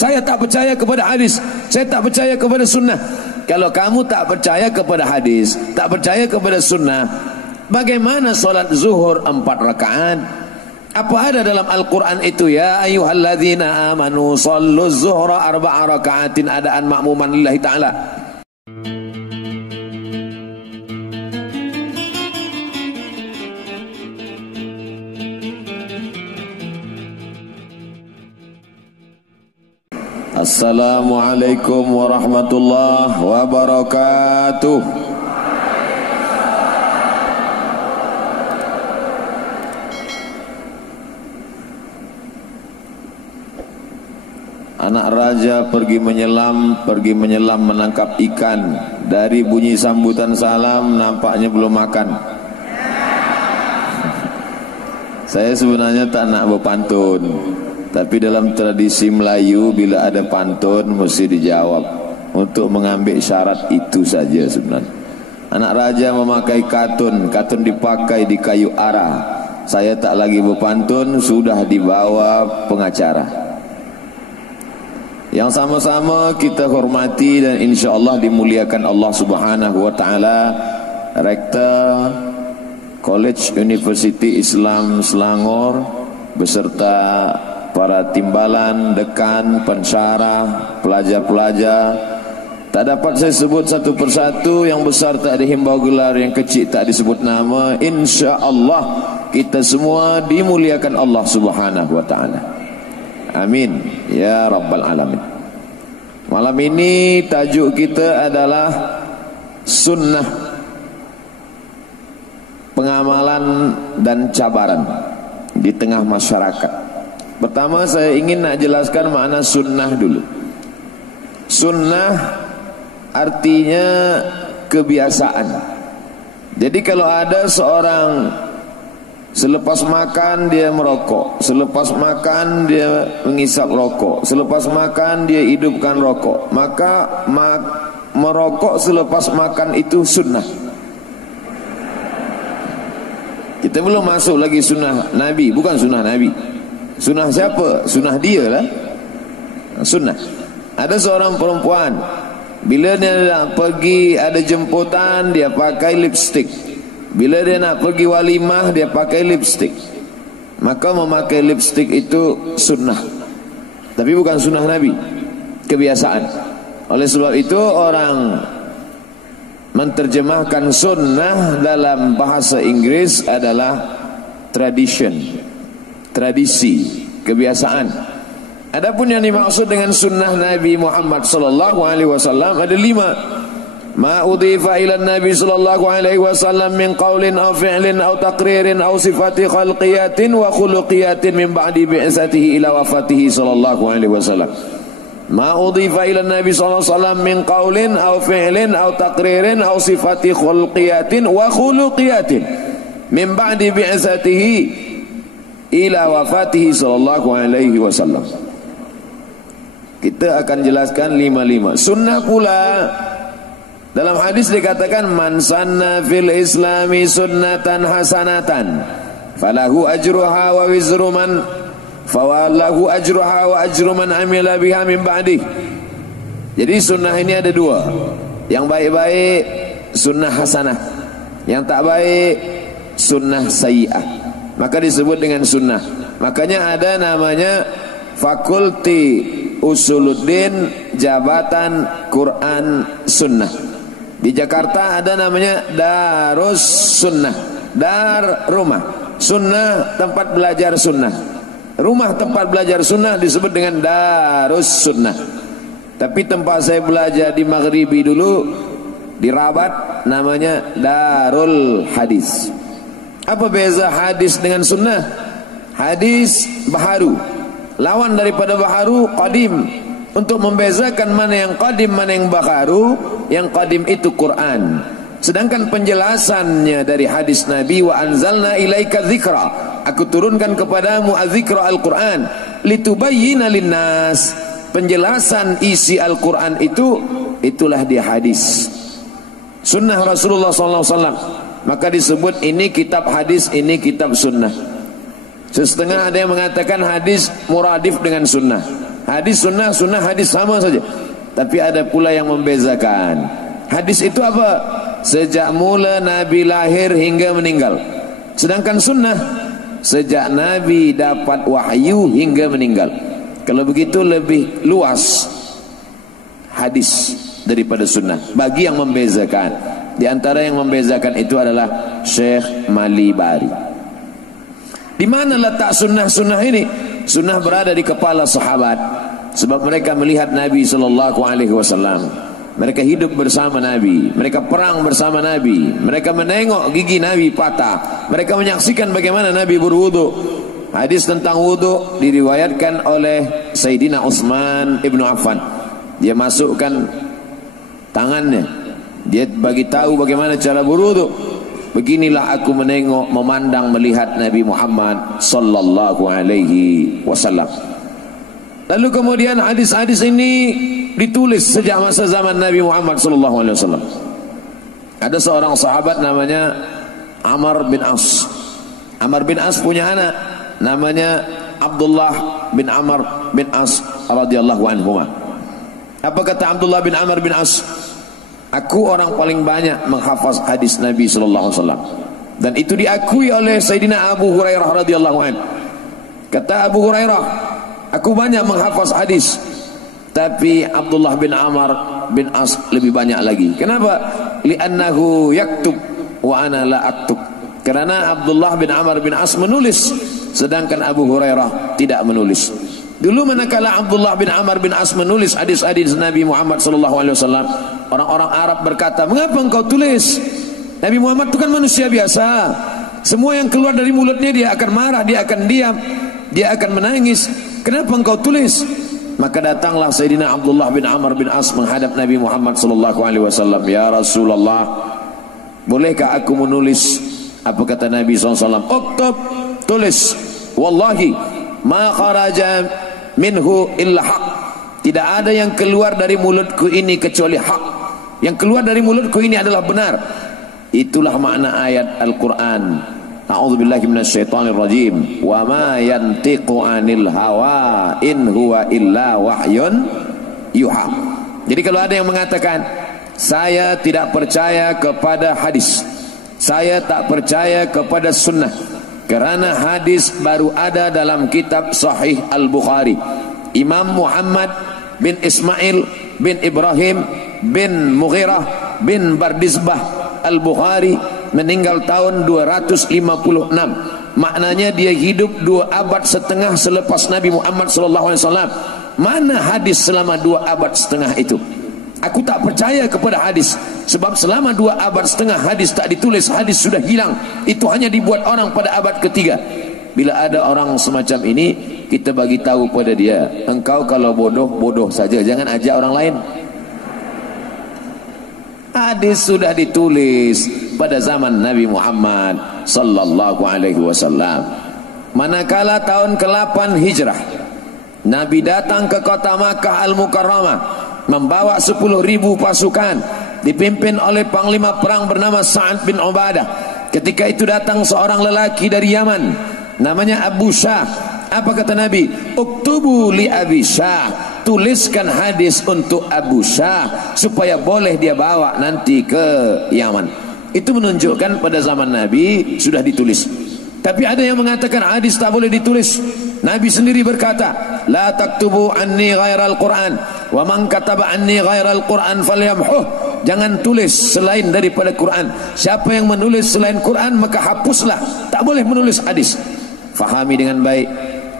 Saya tak percaya kepada hadis, saya tak percaya kepada sunnah. Kalau kamu tak percaya kepada hadis, tak percaya kepada sunnah, bagaimana solat zuhur 4 rakaat? Apa ada dalam Al-Quran itu? Ya ayyuhalladzina amanu sallu zuhra 4 rakaatin adaan makmuman lillahi ta'ala. Assalamualaikum warahmatullahi wabarakatuh. Anak raja pergi menyelam menangkap ikan. Dari bunyi sambutan salam nampaknya belum makan. Saya sebenarnya tak nak berpantun, tapi dalam tradisi Melayu bila ada pantun mesti dijawab. Untuk mengambil syarat itu saja sebenarnya. Anak raja memakai katun, katun dipakai di kayu arah. Saya tak lagi berpantun, sudah dibawa pengacara. Yang sama-sama kita hormati dan insya-Allah dimuliakan Allah Subhanahu wa taala, Rektor College University Islam Selangor beserta para timbalan, dekan, pensyarah, pelajar-pelajar. Tak dapat saya sebut satu persatu, yang besar tak dihimbau gelar, yang kecil tak disebut nama. Insya-Allah kita semua dimuliakan Allah Subhanahu wa taala. Amin ya rabbal alamin. Malam ini tajuk kita adalah sunnah, pengamalan dan cabaran di tengah masyarakat. Pertama saya ingin nak jelaskan makna sunnah dulu. Sunnah artinya kebiasaan. Jadi kalau ada seorang selepas makan dia merokok, selepas makan dia mengisap rokok, selepas makan dia hidupkan rokok, maka merokok selepas makan itu sunnah. Kita belum masuk lagi sunnah Nabi, bukan sunnah Nabi. Sunnah siapa? Sunnah dia lah. Sunnah. Ada seorang perempuan, bila dia nak pergi ada jemputan, dia pakai lipstick. Bila dia nak pergi walimah, dia pakai lipstick. Maka memakai lipstick itu sunnah, tapi bukan sunnah Nabi, kebiasaan. Oleh sebab itu orang menterjemahkan sunnah dalam bahasa Inggris adalah tradition, tradisi, kebiasaan. Adapun yang dimaksud dengan sunnah Nabi Muhammad sallallahu alaihi wasallam ada 5. Ma udhifa ila Nabi sallallahu alaihi wasallam min qaulin aw fi'lin aw taqririn aw sifati khalqiyatin wa khuluqiyatin min ba'di bi'satihi ila wafatihi sallallahu alaihi wasallam. Ma udhifa ila Nabi sallallahu alaihi wasallam min qaulin aw fi'lin aw taqririn aw sifati khalqiyatin wa khuluqiyatin min ba'di bi'satihi ila wafatihi sallallahu alaihi wasallam. Kita akan jelaskan 5. Sunnah pula dalam hadis dikatakan man sanna fil islami sunnatan hasanatan falahu ajruha wa wizru man fawalahu ajruha wa ajru man amila biha min ba'dih. Jadi sunnah ini ada 2. Yang baik-baik sunnah hasanah, yang tak baik sunnah sayyi'ah, maka disebut dengan sunnah. Makanya ada namanya Fakulti Usuluddin Jabatan Quran Sunnah. Di Jakarta ada namanya Darus Sunnah. Dar rumah, sunnah tempat belajar sunnah. Rumah tempat belajar sunnah disebut dengan Darus Sunnah. Tapi tempat saya belajar di Maghribi dulu, di Rabat, namanya Darul Hadis. Apa beza hadis dengan sunnah? Hadis baharu, lawan daripada baharu qadim. Untuk membezakan mana yang qadim, mana yang baharu, yang qadim itu Quran. Sedangkan penjelasannya dari hadis Nabi, wa anzalna ilaika dzikra, aku turunkan kepadamu az-dzikra Al-Quran, litubayyina linnas. Penjelasan isi Al-Quran itu, itulah dia hadis. Sunnah Rasulullah SAW. Maka disebut ini kitab hadis, ini kitab sunnah. Setengah ada yang mengatakan hadis muradif dengan sunnah. Hadis sunnah, sunnah hadis sama saja. Tapi ada pula yang membezakan. Hadis itu apa? Sejak mula Nabi lahir hingga meninggal. Sedangkan sunnah sejak Nabi dapat wahyu hingga meninggal. Kalau begitu lebih luas hadis daripada sunnah. Bagi yang membezakan, di antara yang membezakan itu adalah Syekh Malibari. Di mana letak sunnah-sunnah ini? Sunnah berada di kepala sahabat, sebab mereka melihat Nabi SAW. Mereka hidup bersama Nabi, mereka perang bersama Nabi, mereka menengok gigi Nabi patah, mereka menyaksikan bagaimana Nabi berwudu. Hadis tentang wudu diriwayatkan oleh Sayyidina Utsman ibnu Affan. Dia masukkan tangannya, dia bagi tahu bagaimana cara berwudu. Beginilah aku menengok, memandang, melihat Nabi Muhammad sallallahu alaihi wasallam. Lalu kemudian hadis-hadis ini ditulis sejak masa zaman Nabi Muhammad sallallahu alaihi wasallam. Ada seorang sahabat namanya Amr bin As. Amr bin As punya anak namanya Abdullah bin Amr bin As radhiyallahu anhuma. Apa kata Abdullah bin Amr bin As? Aku orang paling banyak menghafaz hadis Nabi sallallahu alaihi wasallam. Dan itu diakui oleh Sayyidina Abu Hurairah radhiyallahu anhu. Kata Abu Hurairah, aku banyak menghafaz hadis, tapi Abdullah bin Amr bin As lebih banyak lagi. Kenapa? Li'annahu yaktub wa ana la aktub. Karena Abdullah bin Amr bin As menulis, sedangkan Abu Hurairah tidak menulis. Dulu manakala Abdullah bin Amr bin As menulis hadis-hadis Nabi Muhammad sallallahu alaihi wasallam, orang-orang Arab berkata, "Mengapa engkau tulis? Nabi Muhammad itu kan manusia biasa. Semua yang keluar dari mulutnya dia akan marah, dia akan diam, dia akan menangis. Kenapa engkau tulis?" Maka datanglah Sayyidina Abdullah bin Amr bin As menghadap Nabi Muhammad sallallahu alaihi wasallam, "Ya Rasulullah, bolehkah aku menulis?" Apa kata Nabi SAW? "Uktub, tulis. Wallahi ma kharaja minhu illa haq." Tidak ada yang keluar dari mulutku ini kecuali hak. Yang keluar dari mulutku ini adalah benar. Itulah makna ayat Al-Quran. A'udzubillahi minasyaitonir rajim. Wa ma yantiqu 'anil hawa in huwa illa wahyun yuha. Jadi kalau ada yang mengatakan, saya tidak percaya kepada hadis, saya tak percaya kepada sunnah, kerana hadis baru ada dalam kitab Sahih Al-Bukhari. Imam Muhammad bin Ismail bin Ibrahim bin Mughirah bin Bardizbah Al-Bukhari meninggal tahun 256. Maknanya dia hidup 2 abad setengah selepas Nabi Muhammad SAW. Mana hadis selama 2 abad setengah itu? Aku tak percaya kepada hadis, sebab selama 2 abad setengah hadis tak ditulis, hadis sudah hilang. Itu hanya dibuat orang pada abad ketiga. Bila ada orang semacam ini, kita bagi tahu pada dia, engkau kalau bodoh, bodoh saja, jangan ajak orang lain. Hadis sudah ditulis pada zaman Nabi Muhammad sallallahu alaihi wasallam. Manakala tahun ke-8 Hijrah, Nabi datang ke kota Makkah Al-Mukarramah membawa 10.000 pasukan dipimpin oleh panglima perang bernama Sa'ad bin Ubadah. Ketika itu datang seorang lelaki dari Yaman namanya Abu Syah. Apa kata Nabi? Uktubu li Abi Syah, tuliskan hadis untuk Abu Syah supaya boleh dia bawa nanti ke Yaman. Itu menunjukkan pada zaman Nabi sudah ditulis. Tapi ada yang mengatakan hadis tak boleh ditulis. Nabi sendiri berkata, la taktubu anni ghairal Quran, wa man kataba anni ghairal Quran falyamhuh. Jangan tulis selain daripada Quran. Siapa yang menulis selain Quran maka hapuslah. Tak boleh menulis hadis. Fahami dengan baik.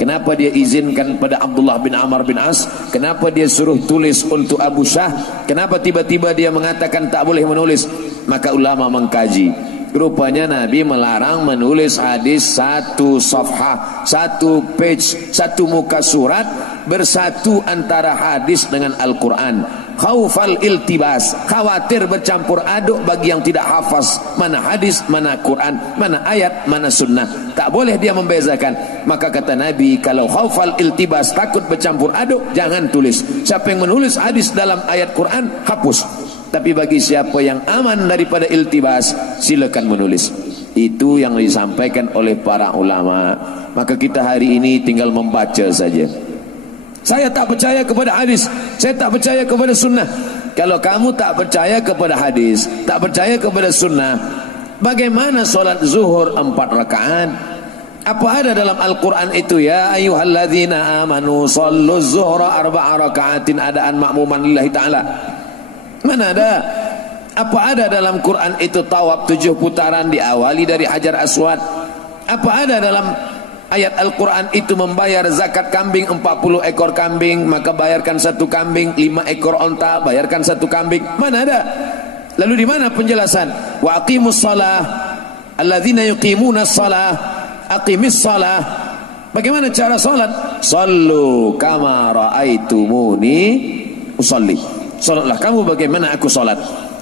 Kenapa dia izinkan pada Abdullah bin Amr bin As? Kenapa dia suruh tulis untuk Abu Syah? Kenapa tiba-tiba dia mengatakan tak boleh menulis? Maka ulama mengkaji. Rupanya Nabi melarang menulis hadis 1 safhah, 1 page, 1 muka surat bersatu antara hadis dengan Al-Quran. Khaufal iltibas, khawatir bercampur aduk bagi yang tidak hafaz mana hadis, mana Quran, mana ayat, mana sunnah. Tak boleh dia membezakan. Maka kata Nabi, kalau khaufal iltibas, takut bercampur aduk, jangan tulis. Siapa yang menulis hadis dalam ayat Quran, hapus. Tapi bagi siapa yang aman daripada iltibas, silakan menulis. Itu yang disampaikan oleh para ulama. Maka kita hari ini tinggal membaca saja. Saya tak percaya kepada hadis, saya tak percaya kepada sunnah. Kalau kamu tak percaya kepada hadis, tak percaya kepada sunnah, bagaimana solat zuhur 4 rakaat? Apa ada dalam Al-Quran itu, ya ayyuhalladzina amanu sallu zuhra 4 rakaatin adaan ma'muman lillahi ta'ala? Mana ada? Apa ada dalam Quran itu tawaf 7 putaran diawali dari Hajar Aswad? Apa ada dalam ayat Al-Quran itu membayar zakat kambing 40 ekor kambing, maka bayarkan 1 kambing, 5 ekor onta, bayarkan 1 kambing? Mana ada? Lalu di mana penjelasan? Wa aqimus shalah alladzina yuqimuna shalah, aqimis shalah. Bagaimana cara salat? Sallu kama raaitumuni usalli. Salatlah kamu bagaimana aku salat.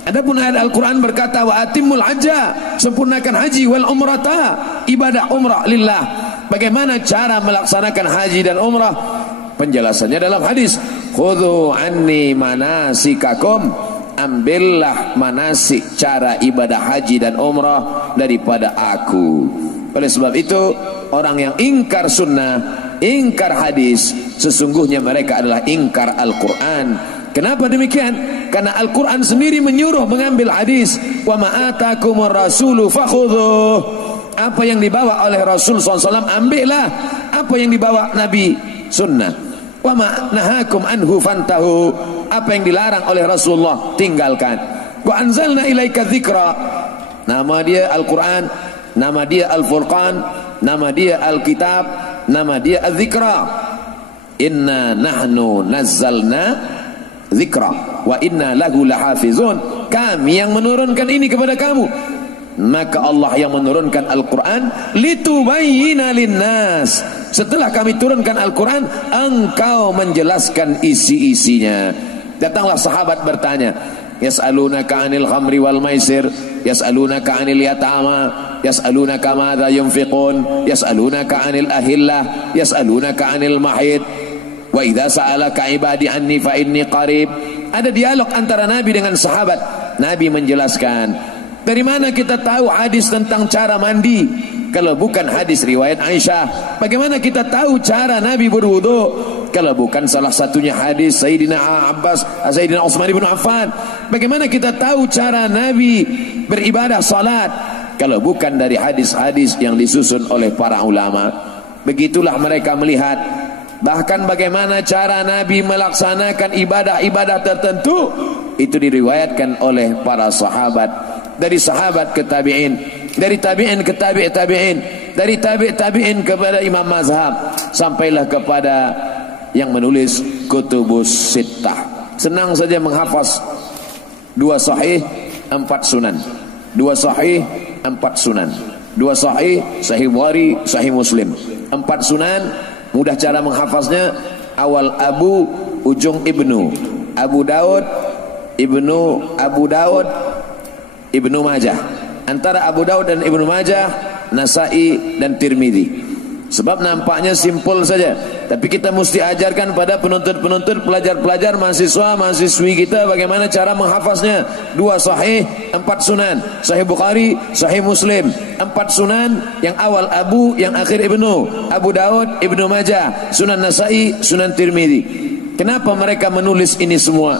Adapun ayat Al-Quran berkata wa atimul hajja, sempurnakan haji wal umrata, ibadah umrah lillah. Bagaimana cara melaksanakan haji dan umrah? Penjelasannya dalam hadis, khudhu anni manasikakum, ambillah manasik cara ibadah haji dan umrah daripada aku. Oleh sebab itu, orang yang ingkar sunnah, ingkar hadis, sesungguhnya mereka adalah ingkar Al-Quran. Kenapa demikian? Karena Al-Quran sendiri menyuruh mengambil hadis. Wa ma'atakumur rasulu fakhudhuh. Apa yang dibawa oleh Rasul SAW, ambillah. Apa yang dibawa Nabi, sunnah. Wa ma'nahakum anhu fantahu. Apa yang dilarang oleh Rasulullah, tinggalkan. Wa anzalna ilaika dzikra. Nama dia Al-Quran, nama dia Al-Furqan, nama dia Al-Kitab, nama dia Al-Dzikra. Inna nahnu nazzalna dzikra wa inna lahu lahafizun. Kami yang menurunkan ini kepada kamu. Maka Allah yang menurunkan Al-Quran litubayyina linnas. Setelah kami turunkan Al-Quran, engkau menjelaskan isi-isinya. Datanglah sahabat bertanya, yas'alunaka 'anil khamri wal maisir, yas'alunaka 'anil yatama, yas'alunaka madza yunfiqun, yas'alunaka 'anil ahillah, yas'alunaka 'anil mahid, wa idza sa'alaka 'ibadi anni fa inni qarib. Ada dialog antara Nabi dengan sahabat. Nabi menjelaskan. Dari mana kita tahu hadis tentang cara mandi kalau bukan hadis riwayat Aisyah? Bagaimana kita tahu cara Nabi berwudu kalau bukan salah satunya hadis Sayyidina Sayyidina Utsman bin Affan? Bagaimana kita tahu cara Nabi beribadah salat kalau bukan dari hadis-hadis yang disusun oleh para ulama? Begitulah mereka melihat. Bahkan bagaimana cara Nabi melaksanakan ibadah-ibadah tertentu itu diriwayatkan oleh para sahabat. Dari sahabat ke tabi'in, dari tabi'in ke tabi'in, dari tabi'in kepada imam mazhab, sampailah kepada yang menulis kutubus sittah. Senang saja menghafaz 2 sahih 4 sunan, 2 sahih 4 sunan, 2 sahih Sahih Bukhari, Sahih Muslim, 4 sunan. Mudah cara menghafaznya. Awal Abu, ujung Ibnu, Abu Daud, Ibnu Majah. Antara Abu Daud dan Ibnu Majah, Nasai dan Tirmidzi. Sebab nampaknya simpel saja, tapi kita mesti ajarkan pada penuntut-penuntut, pelajar-pelajar, mahasiswa-mahasiswi kita bagaimana cara menghafaznya. 2 sahih 4 sunan, Sahih Bukhari, Sahih Muslim, 4 sunan, yang awal Abu, yang akhir Ibnu, Abu Daud, Ibnu Majah, Sunan Nasai, Sunan Tirmidzi. Kenapa mereka menulis ini semua?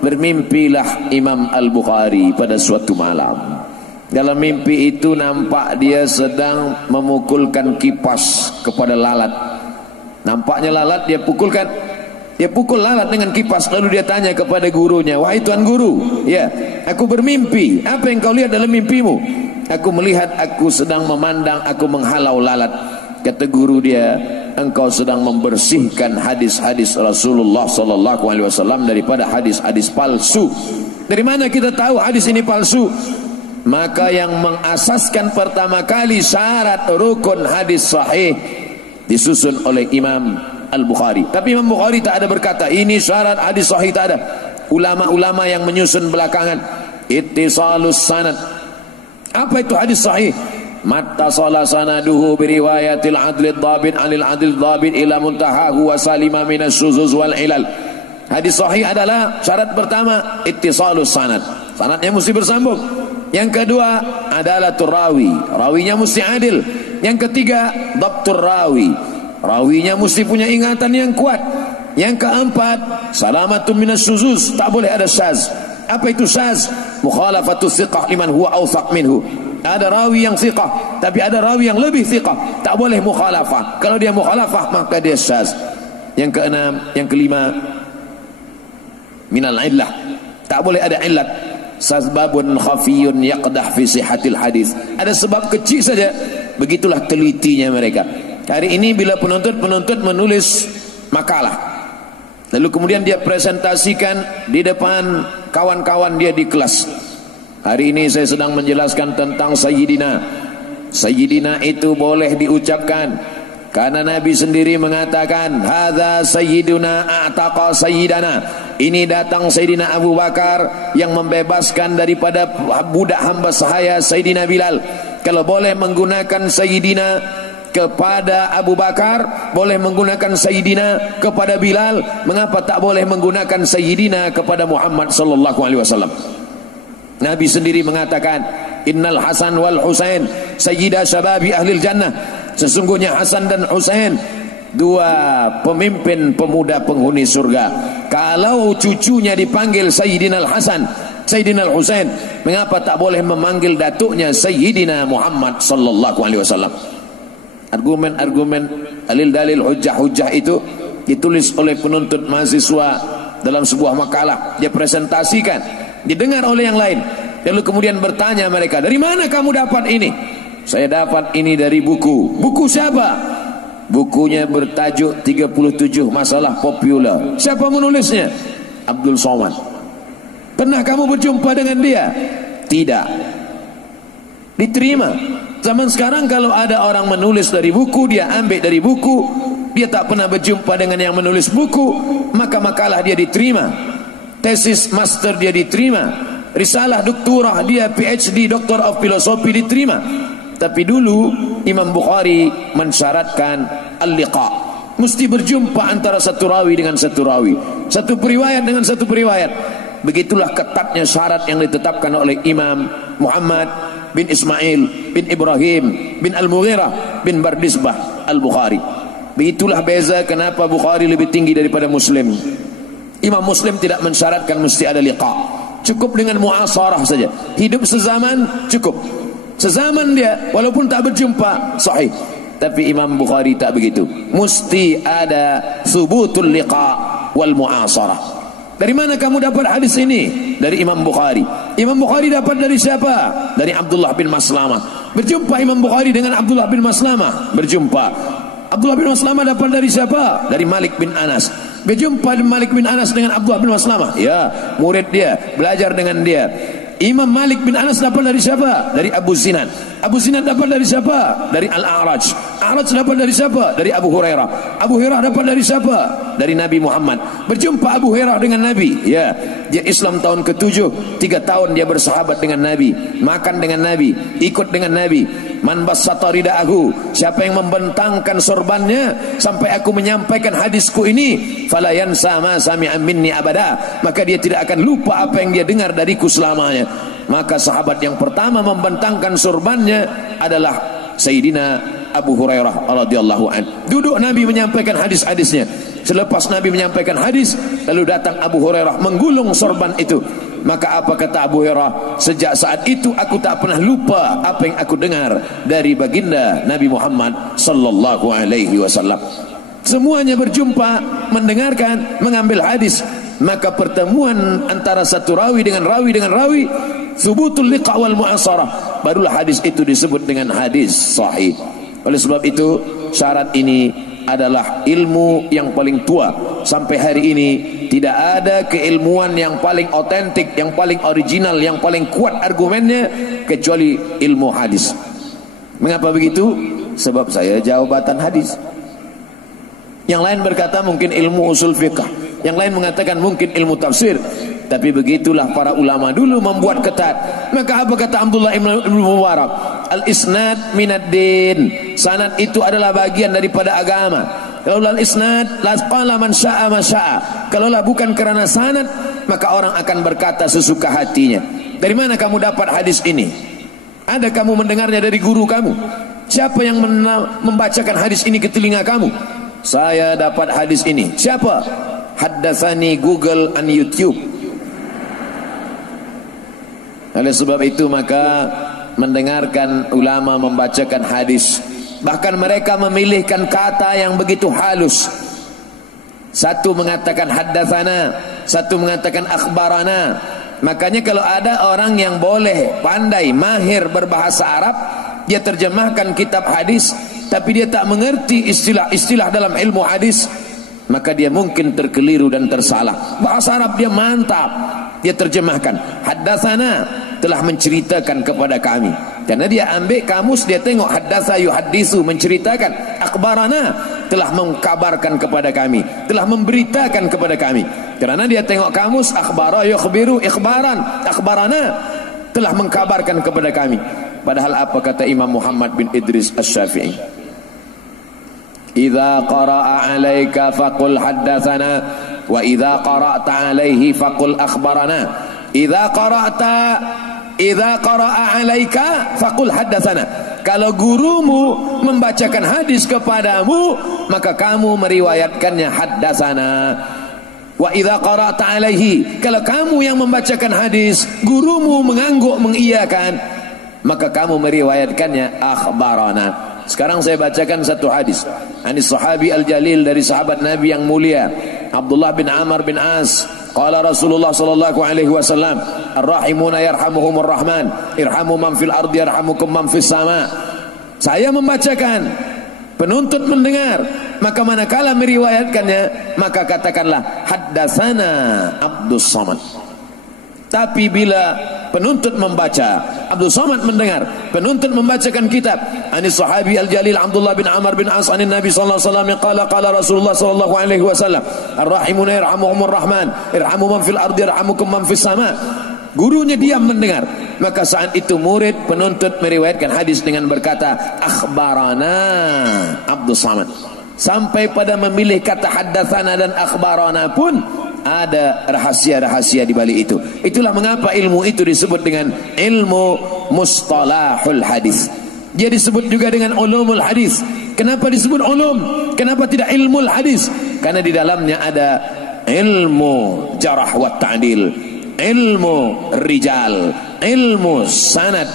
Bermimpilah Imam Al-Bukhari pada suatu malam. Dalam mimpi itu nampak dia sedang memukulkan kipas kepada lalat. Nampaknya lalat dia pukulkan. Dia pukul lalat dengan kipas. Lalu dia tanya kepada gurunya, wahai tuan guru, ya, aku bermimpi. Apa yang kau lihat dalam mimpimu? Aku melihat aku sedang memandang, aku menghalau lalat. Kata guru dia, engkau sedang membersihkan hadis-hadis Rasulullah SAW daripada hadis-hadis palsu. Dari mana kita tahu hadis ini palsu? Maka yang mengasaskan pertama kali syarat rukun hadis sahih disusun oleh Imam Al-Bukhari. Tapi Imam Bukhari tak ada berkata ini syarat hadis sahih, tak ada. Ulama-ulama yang menyusun belakangan, ittisalus sanad. Apa itu hadis sahih? Mattasala sanaduhu biriwayatil adlid dhabit anil adlid dhabit ila muntahahu wa salima minas syuzuz wal ilal. Hadis sahih adalah syarat pertama ittisalus sanad. Sanadnya mesti bersambung. Yang kedua adalah rawi, rawinya mesti adil. Yang ketiga dhabtur rawi, rawinya mesti punya ingatan yang kuat. Yang keempat, salamatun minas syuzuz, tak boleh ada syaz. Apa itu syaz? Mukhalafatu thiqah liman huwa awthaq minhu. Ada rawi yang thiqah, tapi ada rawi yang lebih thiqah, tak boleh mukhalafah. Kalau dia mukhalafah maka dia syaz. Yang keenam, yang kelima, minal illah, tak boleh ada illat. Sababun khafiyun yaqdah fi sihhatil hadis. Ada sebab kecil saja, begitulah telitinya mereka. Hari ini bila penuntut menulis makalah, lalu kemudian dia presentasikan di depan kawan-kawan dia di kelas. Hari ini saya sedang menjelaskan tentang Sayyidina. Sayyidina itu boleh diucapkan karena Nabi sendiri mengatakan, hadza sayyiduna a'taqa sayyidana. Ini datang Sayyidina Abu Bakar yang membebaskan daripada budak hamba sahaya Sayyidina Bilal. Kalau boleh menggunakan Sayyidina kepada Abu Bakar, boleh menggunakan Sayyidina kepada Bilal, mengapa tak boleh menggunakan Sayyidina kepada Muhammad sallallahu alaihi wasallam? Nabi sendiri mengatakan, innal Hasan wal Husain sayyida syababi ahlil jannah. Sesungguhnya Hasan dan Husain dua pemimpin pemuda penghuni surga. Kalau cucunya dipanggil Sayyidina Al-Hasan, Sayyidina Al-Husain, mengapa tak boleh memanggil datuknya Sayyidina Muhammad sallallahu alaihi wasallam? Argumen-argumen, dalil-dalil, hujah-hujah itu ditulis oleh penuntut mahasiswa dalam sebuah makalah. Dia presentasikan, didengar oleh yang lain. Lalu kemudian bertanya mereka, dari mana kamu dapat ini? Saya dapat ini dari buku. Buku siapa? Bukunya bertajuk 37 Masalah Popular. Siapa menulisnya? Abdul Somad. Pernah kamu berjumpa dengan dia? Tidak. Diterima. Zaman sekarang kalau ada orang menulis dari buku, dia ambil dari buku, dia tak pernah berjumpa dengan yang menulis buku, maka makalah dia diterima, tesis master dia diterima, risalah doktorah dia, PhD, Doctor of Philosophy diterima. Tapi dulu Imam Bukhari mensyaratkan al-liqa, mesti berjumpa antara satu rawi dengan satu rawi, satu periwayat dengan satu periwayat. Begitulah ketatnya syarat yang ditetapkan oleh Imam Muhammad bin Ismail bin Ibrahim bin Al-Mughirah bin Bardisbah Al-Bukhari. Begitulah beza kenapa Bukhari lebih tinggi daripada Muslim. Imam Muslim tidak mensyaratkan mesti ada liqa, cukup dengan muasarah saja, hidup sezaman cukup, sezaman dia walaupun tak berjumpa sahih. Tapi Imam Bukhari tak begitu, mesti ada thubutul liqa wal muasarah. Dari mana kamu dapat hadis ini? Dari Imam Bukhari. Imam Bukhari dapat dari siapa? Dari Abdullah bin Maslamah. Berjumpa Imam Bukhari dengan Abdullah bin Maslamah, berjumpa. Abdullah bin Maslamah dapat dari siapa? Dari Malik bin Anas. Berjumpa Malik bin Anas dengan Abdullah bin Maslamah, ya, murid dia, belajar dengan dia. Imam Malik bin Anas dapat dari siapa? Dari Abu Zinad. Abu Zinad dapat dari siapa? Dari Al-A'raj. A'raj dapat dari siapa? Dari Abu Hurairah. Abu Hurairah dapat dari siapa? Dari Nabi Muhammad. Berjumpa Abu Hurairah dengan Nabi, ya, dia Islam tahun ke-7, 3 tahun dia bersahabat dengan Nabi, makan dengan Nabi, ikut dengan Nabi. Man bassata rida'ahu, siapa yang membentangkan sorbannya sampai aku menyampaikan hadisku ini, fala yansa ma sami'a minni abada, maka dia tidak akan lupa apa yang dia dengar dariku selamanya. Maka sahabat yang pertama membentangkan sorbannya adalah Sayyidina Abu Hurairah radhiyallahu an. Duduk Nabi menyampaikan hadis-hadisnya. Selepas Nabi menyampaikan hadis, lalu datang Abu Hurairah menggulung sorban itu. Maka apa kata Abu Hurairah? Sejak saat itu aku tak pernah lupa apa yang aku dengar dari baginda Nabi Muhammad sallallahu alaihi wasallam. Semuanya berjumpa, mendengarkan, mengambil hadis. Maka pertemuan antara satu rawi dengan rawi, thubutul liqa wal mu'asarah, barulah hadis itu disebut dengan hadis sahih. Oleh sebab itu syarat ini adalah ilmu yang paling tua. Sampai hari ini tidak ada keilmuan yang paling otentik, yang paling original, yang paling kuat argumennya kecuali ilmu hadis. Mengapa begitu? Sebab saya jawabatan hadis. Yang lain berkata mungkin ilmu usul fiqh, yang lain mengatakan mungkin ilmu tafsir. Tapi begitulah para ulama dulu membuat ketat. Maka apa kata Abdullah ibn Mubarak? Al-isnad minad din. Sanad itu adalah bagian daripada agama. Kalau al-isnad la qala man syaa ma syaa. Kalau bukan karena sanad, maka orang akan berkata sesuka hatinya. Dari mana kamu dapat hadis ini? Ada kamu mendengarnya dari guru kamu? Siapa yang membacakan hadis ini ke telinga kamu? Saya dapat hadis ini. Siapa? haddatsani Google and YouTube. Oleh sebab itu maka mendengarkan ulama membacakan hadis, bahkan mereka memilihkan kata yang begitu halus. Satu mengatakan haddatsana, satu mengatakan akhbarana. Makanya kalau ada orang yang boleh, pandai, mahir berbahasa Arab, dia terjemahkan kitab hadis tapi dia tak mengerti istilah-istilah dalam ilmu hadis, maka dia mungkin terkeliru dan tersalah. Bahasa Arab dia mantap, dia terjemahkan haddatsana, telah menceritakan kepada kami. Karena dia ambil kamus, dia tengok haddatsa yuhaddisu, menceritakan. Akhbarana, telah mengkabarkan kepada kami, telah memberitakan kepada kami. Karena dia tengok kamus, akhbara yukhbiru ikhbaran, akhbarana, telah mengkabarkan kepada kami. Padahal apa kata Imam Muhammad bin Idris Asy-Syafi'i? Idza qara'a 'alaika faqul haddatsana wa idza qara'ta 'alaihi faqul akhbarana. Idza qara'a 'alaika faqul haddatsana. Kalau gurumu membacakan hadis kepadamu, maka kamu meriwayatkannya haddatsana. Wa idza qara'ta 'alaihi, kalau kamu yang membacakan hadis, gurumu mengangguk mengiyakan, maka kamu meriwayatkannya akhbarana. Sekarang saya bacakan satu hadis. Anis sahabi al-jalil, dari sahabat Nabi yang mulia, Abdullah bin Amr bin As. Qala Rasulullah sallallahu alaihi wasallam, ar-rahimuna yarhamuhumur rahman, irhamu man fil ardi yarhamukum man fis sama. Saya membacakan, penuntut mendengar, maka manakala meriwayatkannya, maka katakanlah haddatsana Abdus Samad. Tapi bila penuntut membaca, Abdul Samad mendengar, penuntut membacakan kitab, anis sahabi al-jalil Abdullah bin Amr bin As anin Nabi sallallahu alaihi wasallam qala Rasulullah sallallahu alaihi wasallam, ar-rahimuna yarhamuhumur rahman, irhamu man fil ardi yarhamukum man fis sama. Gurunya diam mendengar, maka saat itu murid penuntut meriwayatkan hadis dengan berkata akhbarana Abdul Samad. Sampai pada memilih kata haddatsana dan akhbarana pun ada rahasia-rahasia di balik itu. Itulah mengapa ilmu itu disebut dengan ilmu mustalahul hadis. Dia disebut juga dengan ulumul hadis. Kenapa disebut ulum? Kenapa tidak ilmul hadis? Karena di dalamnya ada ilmu jarah wa ta'dil, ilmu rijal, ilmu sanad,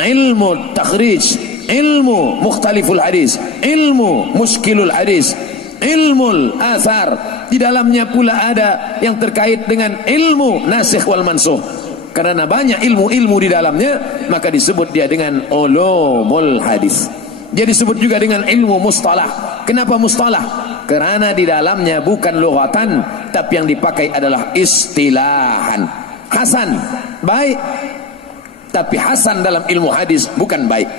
ilmu takhrij, ilmu mukhtaliful hadis, ilmu muskilul hadis, ilmu athar. Di dalamnya pula ada yang terkait dengan ilmu nasikh wal mansukh. Karena banyak ilmu-ilmu di dalamnya, maka disebut dia dengan ulumul hadis. Dia disebut juga dengan ilmu mustalah. Kenapa mustalah? Karena di dalamnya bukan lughatan, tapi yang dipakai adalah istilahan. Hasan, baik, tapi hasan dalam ilmu hadis bukan baik.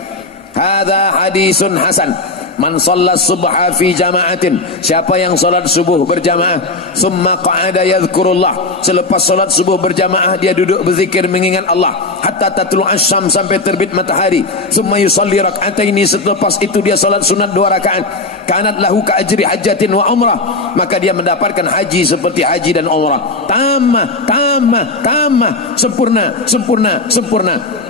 Hadza hadisun hasan. Man shalla subha fi jama'atin, siapa yang salat subuh berjamaah, summa qa'ada yadhkurullah, selepas salat subuh berjamaah dia duduk berzikir mengingat Allah, hatta tatlu asyam, sampai terbit matahari, summa yusalli rak'ataini, selepas itu dia salat sunat 2 rakaat, kanat lahu ka ajri hajjatin wa umrah, maka dia mendapatkan haji seperti haji dan umrah. Tamah, sempurna.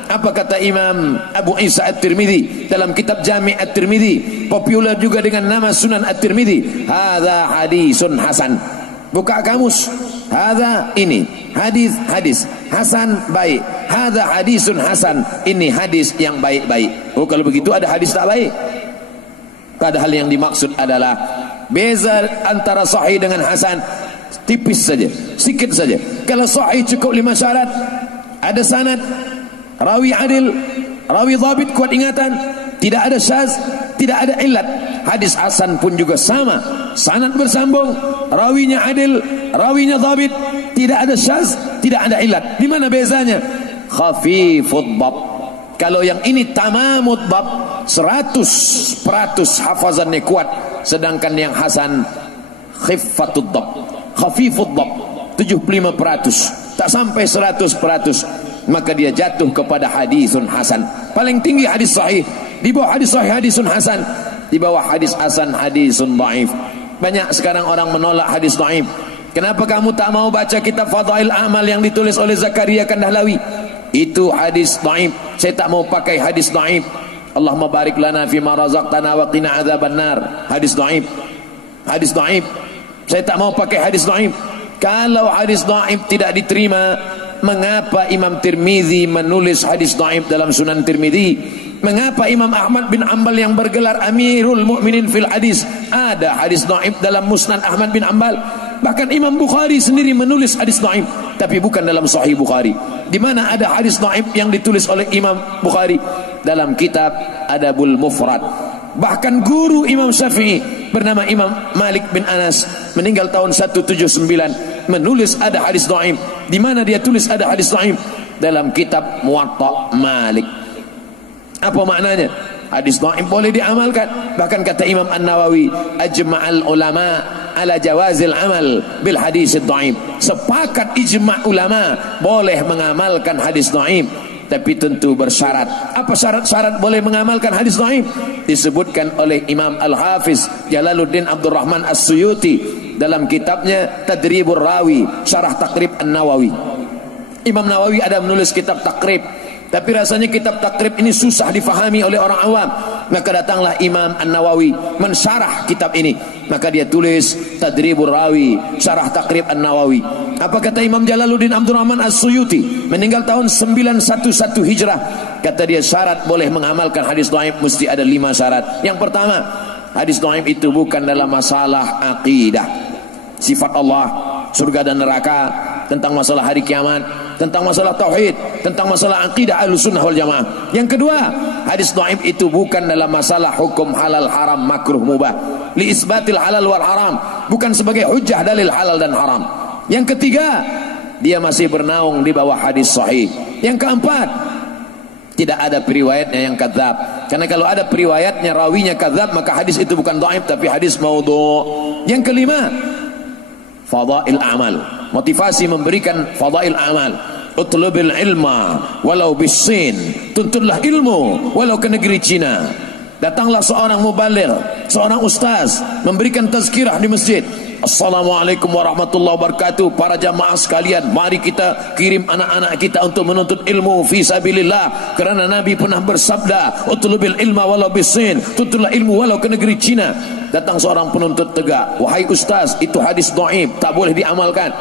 Apa kata Imam Abu Isa At-Tirmidzi dalam kitab Jami' At-Tirmidzi, popular juga dengan nama Sunan At-Tirmidzi? Hadza hadisun hasan. Buka kamus. Hadza, ini hadis hasan, baik. Hadza hadisun hasan, ini hadis yang baik-baik. Oh, kalau begitu ada hadis tak baik. Padahal yang dimaksud adalah beza antara sahih dengan hasan tipis saja, sikit saja. Kalau sahih cukup 5 syarat, ada sanad, rawi adil, rawi dhabit, kuat ingatan, tidak ada syaz, tidak ada illat. Hadis hasan pun juga sama, sanad bersambung, rawinya adil, rawinya dhabit, tidak ada syaz, tidak ada illat. Di mana bezanya? Khafifud dhab. Kalau yang ini tamamud dhab, 100% hafazannya kuat, sedangkan yang hasan khiffatud dhab, khafifud dhab, 75%, tak sampai 100%. Maka dia jatuh kepada hadisun hasan. Paling tinggi hadis sahih, di bawah hadis sahih hadisun hasan, di bawah hadis hasan hadisun dhaif. Banyak sekarang orang menolak hadis dhaif. Kenapa kamu tak mau baca kitab Fadail Amal yang ditulis oleh Zakaria Kandahlawi? Itu hadis dhaif. Saya tak mau pakai hadis dhaif. Allahumma barik lana fima razaqtana wa qina adzabannar. Hadis dhaif. Saya tak mau pakai hadis dhaif. Kalau hadis dhaif tidak diterima, mengapa Imam Tirmizi menulis hadis dhaif dalam Sunan Tirmizi? Mengapa Imam Ahmad bin Ambal yang bergelar Amirul Mukminin fil hadis ada hadis dhaif dalam Musnad Ahmad bin Ambal? Bahkan Imam Bukhari sendiri menulis hadis dhaif, tapi bukan dalam Sahih Bukhari. Di mana ada hadis dhaif yang ditulis oleh Imam Bukhari? Dalam kitab Adabul Mufrad. Bahkan guru Imam Syafi'i bernama Imam Malik bin Anas meninggal tahun 179 menulis ada hadis dhaif. Di mana dia tulis ada hadis dhaif? Dalam kitab Muwatta Malik. Apa maknanya? Hadis dhaif boleh diamalkan. Bahkan kata Imam An-Nawawi, ajma'al ulama ala jawazil amal bil hadis dhaif. Sepakat ijma' ulama boleh mengamalkan hadis dhaif, tapi tentu bersyarat. Apa syarat-syarat boleh mengamalkan hadis dhaif? Disebutkan oleh Imam Al-Hafiz Jalaluddin Abdurrahman As-Suyuti dalam kitabnya Tadribur Rawi, Syarah Taqrib An-Nawawi. Imam Nawawi ada menulis kitab Taqrib, tapi rasanya kitab Taqrib ini susah difahami oleh orang awam. Maka datanglah Imam An-Nawawi mensyarah kitab ini. Maka dia tulis Tadribur Rawi, Syarah Taqrib An-Nawawi. Apa kata Imam Jalaluddin Abdurrahman As-Suyuti, meninggal tahun 911 Hijrah. Kata dia syarat boleh mengamalkan hadis dhaif mesti ada 5 syarat. Yang pertama, hadis dhaif itu bukan dalam masalah akidah, sifat Allah, surga dan neraka, tentang masalah hari kiamat, tentang masalah tauhid, tentang masalah akidah Ahlussunnah wal Jamaah. Yang kedua, hadis dhaif itu bukan dalam masalah hukum halal haram makruh mubah, li isbatil halal wal haram, bukan sebagai hujjah dalil halal dan haram. Yang ketiga, dia masih bernaung di bawah hadis sahih. Yang keempat, tidak ada periwayatnya yang kadzab. Karena kalau ada periwayatnya rawinya kadzab, maka hadis itu bukan dhaif tapi hadis maudhu'. Yang kelima, fadail amal, motivasi memberikan fadail amal. Utlubil ilma walau bisin, tuntutlah ilmu walau ke negeri Cina. Datanglah seorang mubaligh, seorang ustaz memberikan tazkirah di masjid. Assalamualaikum warahmatullahi wabarakatuh. Para jamaah sekalian, mari kita kirim anak-anak kita untuk menuntut ilmu fi sabilillah, kerana Nabi pernah bersabda, utlubil ilma walau bisin, tuntutlah ilmu walau ke negeri Cina. Datang seorang penuntut tegak, wahai ustaz, itu hadis dhaif, tak boleh diamalkan.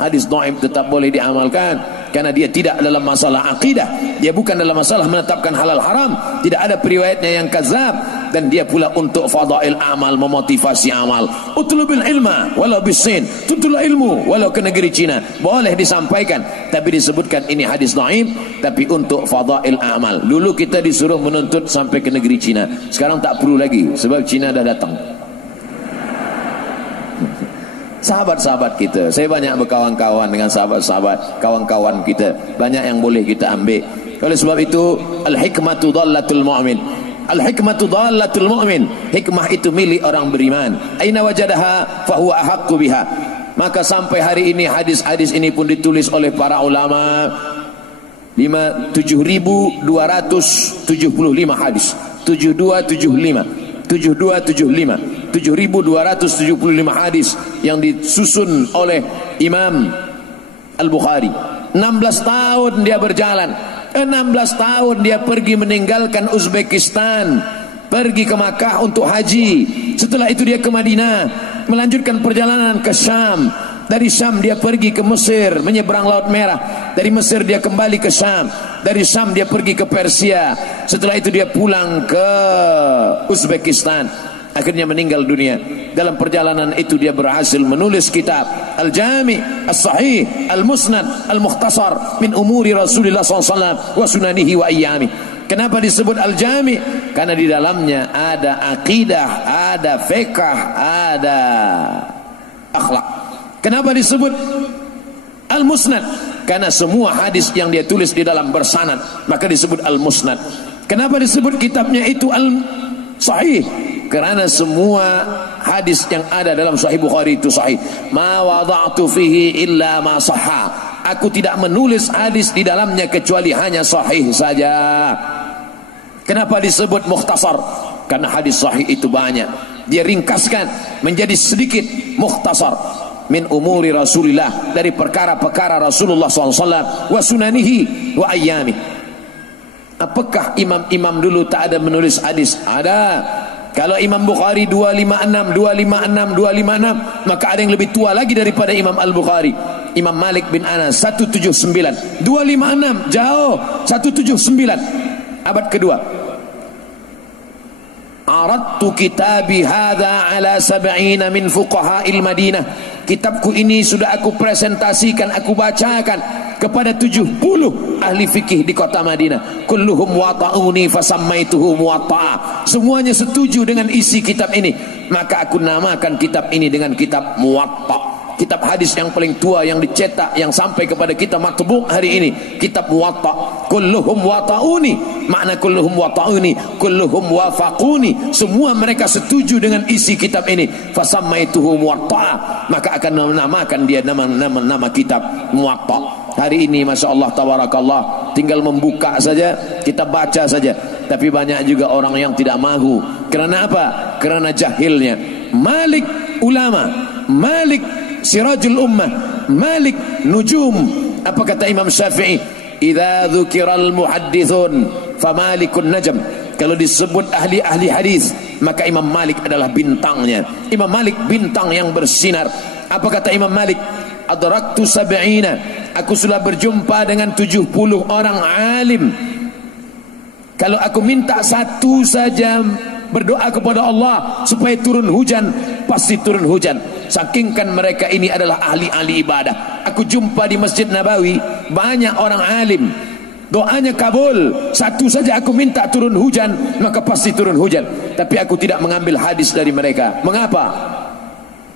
Hadis dhaif tetap boleh diamalkan karena dia tidak dalam masalah akidah, dia bukan dalam masalah menetapkan halal haram, tidak ada periwayatnya yang kadzab, dan dia pula untuk fadail amal, memotivasi amal. Utlubil ilma walau bisin, tuntutlah ilmu walau ke negeri Cina, boleh disampaikan, tapi disebutkan ini hadis dhaif tapi untuk fadail amal. Dulu kita disuruh menuntut sampai ke negeri Cina, sekarang tak perlu lagi sebab Cina dah datang. Sahabat-sahabat kita, saya banyak berkawan-kawan dengan sahabat-sahabat, kawan-kawan kita, banyak yang boleh kita ambil. Oleh sebab itu, al-hikmatu dhallatul mu'min, al-hikmatu dhallatul mu'min, hikmah itu milik orang beriman. Aina wajadaha fahuwa ahaqqu biha. Maka sampai hari ini hadis-hadis ini pun ditulis oleh para ulama, 7.275 hadis, 7275 7.275 hadis yang disusun oleh Imam Al-Bukhari. 16 tahun dia berjalan, 16 tahun dia pergi meninggalkan Uzbekistan, pergi ke Makkah untuk haji. Setelah itu dia ke Madinah, melanjutkan perjalanan ke Syam. Dari Syam dia pergi ke Mesir, menyeberang Laut Merah. Dari Mesir dia kembali ke Syam. Dari Syam dia pergi ke Persia. Setelah itu dia pulang ke Uzbekistan. Akhirnya meninggal dunia. Dalam perjalanan itu dia berhasil menulis kitab Al-Jami' As-Sahih Al-Musnad Al-Mukhtasar min umuri Rasulullah SAW wa sunanihi wa ayyami. Kenapa disebut Al-Jami'? Karena di dalamnya ada akidah, ada fiqh, ada akhlak. Kenapa disebut Al-Musnad? Karena semua hadis yang dia tulis di dalam bersanad, maka disebut Al-Musnad. Kenapa disebut kitabnya itu Al-Sahih? Karena semua hadis yang ada dalam Sahih Bukhari itu sahih. Ma wada'tu fihi illa ma sahha. Aku tidak menulis hadis di dalamnya kecuali hanya sahih saja. Kenapa disebut mukhtasar? Karena hadis sahih itu banyak, dia ringkaskan menjadi sedikit. Mukhtasar min umuri Rasulillah, dari perkara-perkara Rasulullah SAW, wa sunanihi wa ayyami. Apakah imam-imam dulu tak ada menulis hadis? Ada. Kalau Imam Bukhari 256, 256, 256, maka ada yang lebih tua lagi daripada Imam Al-Bukhari. Imam Malik bin Anas 179, 256 jauh, 179 abad kedua. Aradtu kitabi hadza ala 70 min fuqaha'il Madinah. Kitabku ini sudah aku presentasikan, aku bacakan kepada 70 ahli fikih di kota Madinah. Kulluhum wata'uni fasammaituhu muwatta'a. Semuanya setuju dengan isi kitab ini, maka aku namakan kitab ini dengan kitab Muwatta'. Kitab hadis yang paling tua yang dicetak, yang sampai kepada kita matbu' hari ini, kitab Muwatta'. Kulluhum wata'uni, makna kulluhum wata'uni, kulluhum wafaquni, semua mereka setuju dengan isi kitab ini. Fasammaituhu Muwatta', maka akan menamakan dia nama kitab Muwatta'. Hari ini Masya Allah tabarakallah, tinggal membuka saja, kita baca saja. Tapi banyak juga orang yang tidak mahu. Kerana apa? Kerana jahilnya. Malik ulama, Malik sirajul ummah, Malik nujum. Apa kata Imam Syafi'i? Idza dzukiral muhaddithun famalikun najm. Kalau disebut ahli-ahli hadis, maka Imam Malik adalah bintangnya. Imam Malik bintang yang bersinar. Apa kata Imam Malik? Adraktu sab'ina, aku sudah berjumpa dengan 70 orang alim. Kalau aku minta satu saja, berdoa kepada Allah supaya turun hujan, pasti turun hujan. Sakingkan mereka ini adalah ahli-ahli ibadah. Aku jumpa di Masjid Nabawi banyak orang alim, doanya kabul. Satu saja aku minta turun hujan, maka pasti turun hujan. Tapi aku tidak mengambil hadis dari mereka. Mengapa?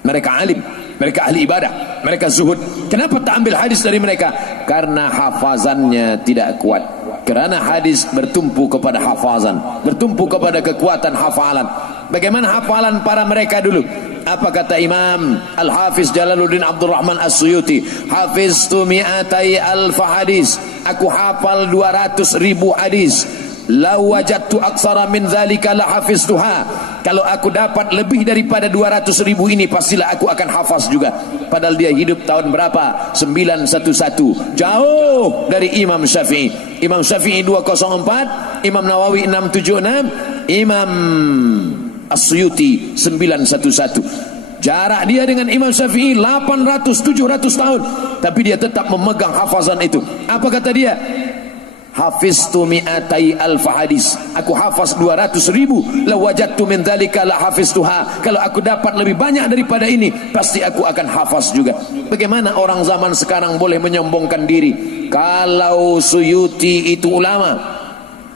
Mereka alim, mereka ahli ibadah, mereka zuhud. Kenapa tak ambil hadis dari mereka? Karena hafazannya tidak kuat. Kerana hadis bertumpu kepada hafazan, bertumpu kepada kekuatan hafalan. Bagaimana hafalan para mereka dulu? Apa kata Imam Al-Hafiz Jalaluddin Abdul Rahman As-Suyuti? Hafiztu mi'atai alfa hadis, aku hafal 200.000 hadis. Lau wajadtu aksara min dzalika la hafiztuha. Kalau aku dapat lebih daripada 200.000 ini, pastilah aku akan hafaz juga. Padahal dia hidup tahun berapa? 911, jauh dari Imam Syafi'i. Imam Syafi'i 204, Imam Nawawi 676, Imam As-Suyuti 911. Jarak dia dengan Imam Syafi'i 800-700 tahun, tapi dia tetap memegang hafazan itu. Apa kata dia? Hafiztu mi'atai alfa hadis, aku hafaz 200.000. La wajadtu min dzalika la hafiztuha. Kalau aku dapat lebih banyak daripada ini, pasti aku akan hafaz juga. Bagaimana orang zaman sekarang boleh menyombongkan diri? Kalau Suyuti itu ulama,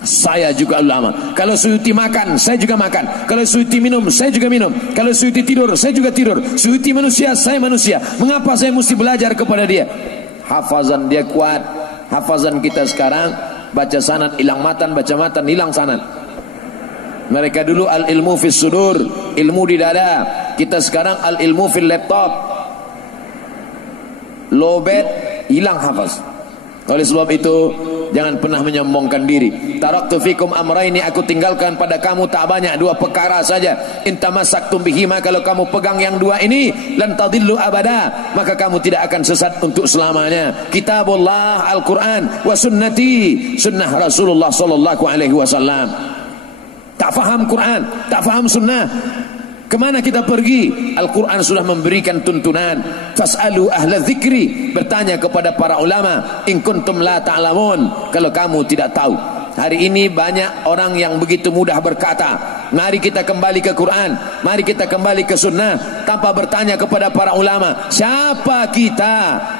saya juga ulama. Kalau Suyuti makan, saya juga makan. Kalau Suyuti minum, saya juga minum. Kalau Suyuti tidur, saya juga tidur. Suyuti manusia, saya manusia. Mengapa saya mesti belajar kepada dia? Hafazan dia kuat. Hafazan kita sekarang, baca sanad hilang matan, baca matan hilang sanad. Mereka dulu al-ilmu fis sudur, ilmu di dada. Kita sekarang al-ilmu fil laptop. Lobet, hilang hafaz. Oleh sebab itu, jangan pernah menyombongkan diri. Taraktu fikum amraini, aku tinggalkan pada kamu tak banyak, 2 perkara saja. Intamasaktum bihima, kalau kamu pegang yang 2 ini, lan tadillu abada, maka kamu tidak akan sesat untuk selamanya. Kitabullah Al-Quran, wa sunnati, sunnah Rasulullah sallallahu alaihi wasallam. Tak faham Quran, tak faham sunnah, kemana kita pergi? Al-Quran sudah memberikan tuntunan. Fas'alu ahla dzikri, bertanya kepada para ulama. In kuntum la ta'lamun, kalau kamu tidak tahu. Hari ini banyak orang yang begitu mudah berkata, mari kita kembali ke Quran, mari kita kembali ke sunnah, tanpa bertanya kepada para ulama. Siapa kita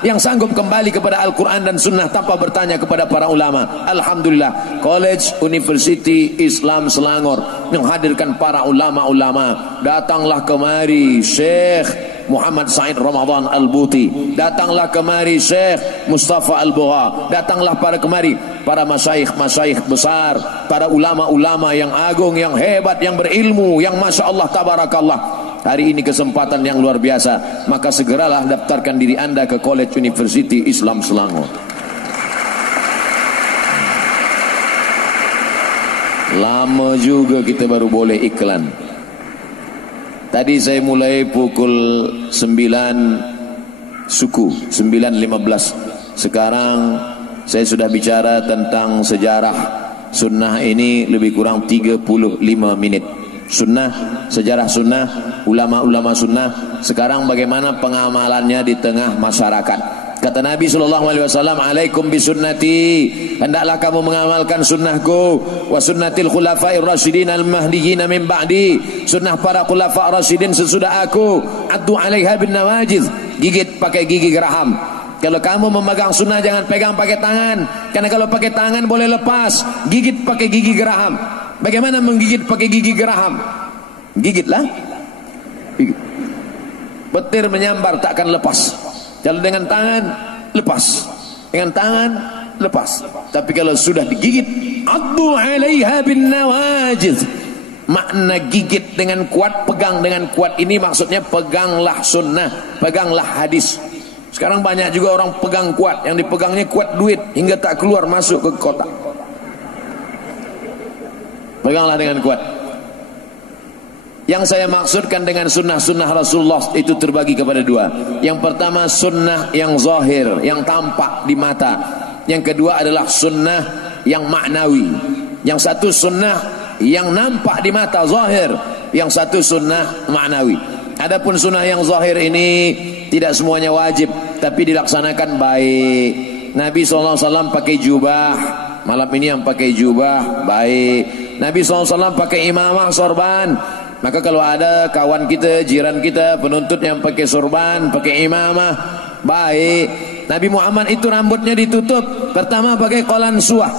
yang sanggup kembali kepada Al-Quran dan sunnah tanpa bertanya kepada para ulama? Alhamdulillah, College University Islam Selangor menghadirkan para ulama-ulama. Datanglah kemari Syekh Muhammad Said Ramadan Al-Buti, datanglah kemari Syekh Mustafa Al-Bugha, datanglah kemari para masyayikh besar, para ulama-ulama yang agung, yang hebat, yang berilmu, yang Masya Allah tabarakallah. Hari ini kesempatan yang luar biasa, maka segeralah daftarkan diri Anda ke College University Islam Selangor. Lama juga kita baru boleh iklan. Tadi saya mulai pukul 9 suku, 9.15. Sekarang saya sudah bicara tentang sejarah sunnah ini lebih kurang 35 menit. Sunnah, sejarah sunnah, ulama-ulama sunnah. Sekarang bagaimana pengamalannya di tengah masyarakat? Kata Nabi SAW, alaikum bisunnati, hendaklah kamu mengamalkan sunnahku, wa sunnatil khulafa'ir rasyidin al-mahdiyyin min ba'di, sunnah para khulafa' rasyidin sesudah aku, addu 'alaiha bin nawajiz, gigit pakai gigi geraham. Kalau kamu memegang sunnah jangan pegang pakai tangan, karena kalau pakai tangan boleh lepas. Gigit pakai gigi geraham. Bagaimana menggigit pakai gigi geraham? Gigitlah. Gigit. Petir menyambar tak akan lepas. Kalau dengan tangan lepas, dengan tangan lepas. Tapi kalau sudah digigit, addu 'alaiha bin nawajiz. Makna gigit dengan kuat, pegang dengan kuat ini maksudnya peganglah sunnah, peganglah hadis. Sekarang banyak juga orang pegang kuat, yang dipegangnya kuat duit hingga tak keluar masuk ke kotak. Peganglah dengan kuat. Yang saya maksudkan dengan sunnah-sunnah Rasulullah itu terbagi kepada dua. Yang pertama sunnah yang zahir, yang tampak di mata. Yang kedua adalah sunnah yang maknawi. Yang satu sunnah yang nampak di mata, zahir. Yang satu sunnah maknawi. Adapun sunnah yang zahir ini tidak semuanya wajib, tapi dilaksanakan baik. Nabi SAW pakai jubah, malam ini yang pakai jubah baik. Nabi SAW pakai imamah sorban. Maka kalau ada kawan kita, jiran kita, penuntut yang pakai sorban, pakai imamah, baik. Nabi Muhammad itu rambutnya ditutup. Pertama pakai qalan suah.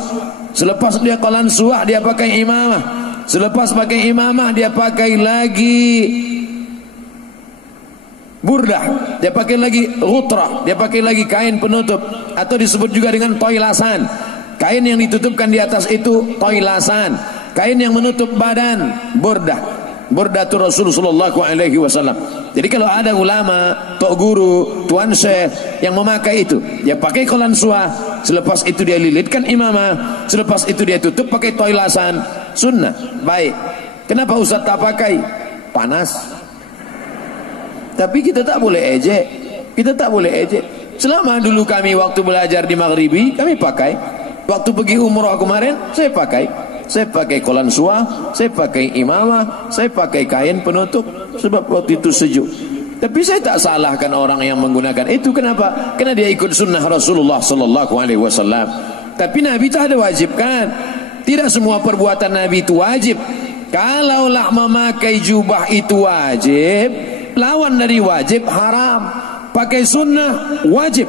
Selepas dia qalan suah, dia pakai imamah. Selepas pakai imamah, dia pakai lagi burdah. Dia pakai lagi ghutrah. Dia pakai lagi kain penutup. Atau disebut juga dengan toilasan. Kain yang ditutupkan di atas itu toilasan. Kain yang menutup badan, burdah. Burdatul Rasul sallallahu alaihi wasallam. Jadi kalau ada ulama, tok guru, tuan syekh yang memakai itu, dia pakai qalan suah, selepas itu dia lilitkan imamah, selepas itu dia tutup pakai toilasan, sunnah, baik. Kenapa ustaz tak pakai? Panas. Tapi kita tak boleh ejek. Kita tak boleh ejek. Selama dulu kami waktu belajar di Maghribi, kami pakai. Waktu pergi umrah kemarin, saya pakai. Saya pakai qalan suah, saya pakai imamah, saya pakai kain penutup sebab waktu itu sejuk. Tapi saya tak salahkan orang yang menggunakan itu. Kenapa? Karena dia ikut sunnah Rasulullah sallallahu alaihi wasallam. Tapi Nabi tak ada wajibkan. Tidak semua perbuatan Nabi itu wajib. Kalaulah memakai jubah itu wajib, lawan dari wajib haram. Pakai sunnah wajib.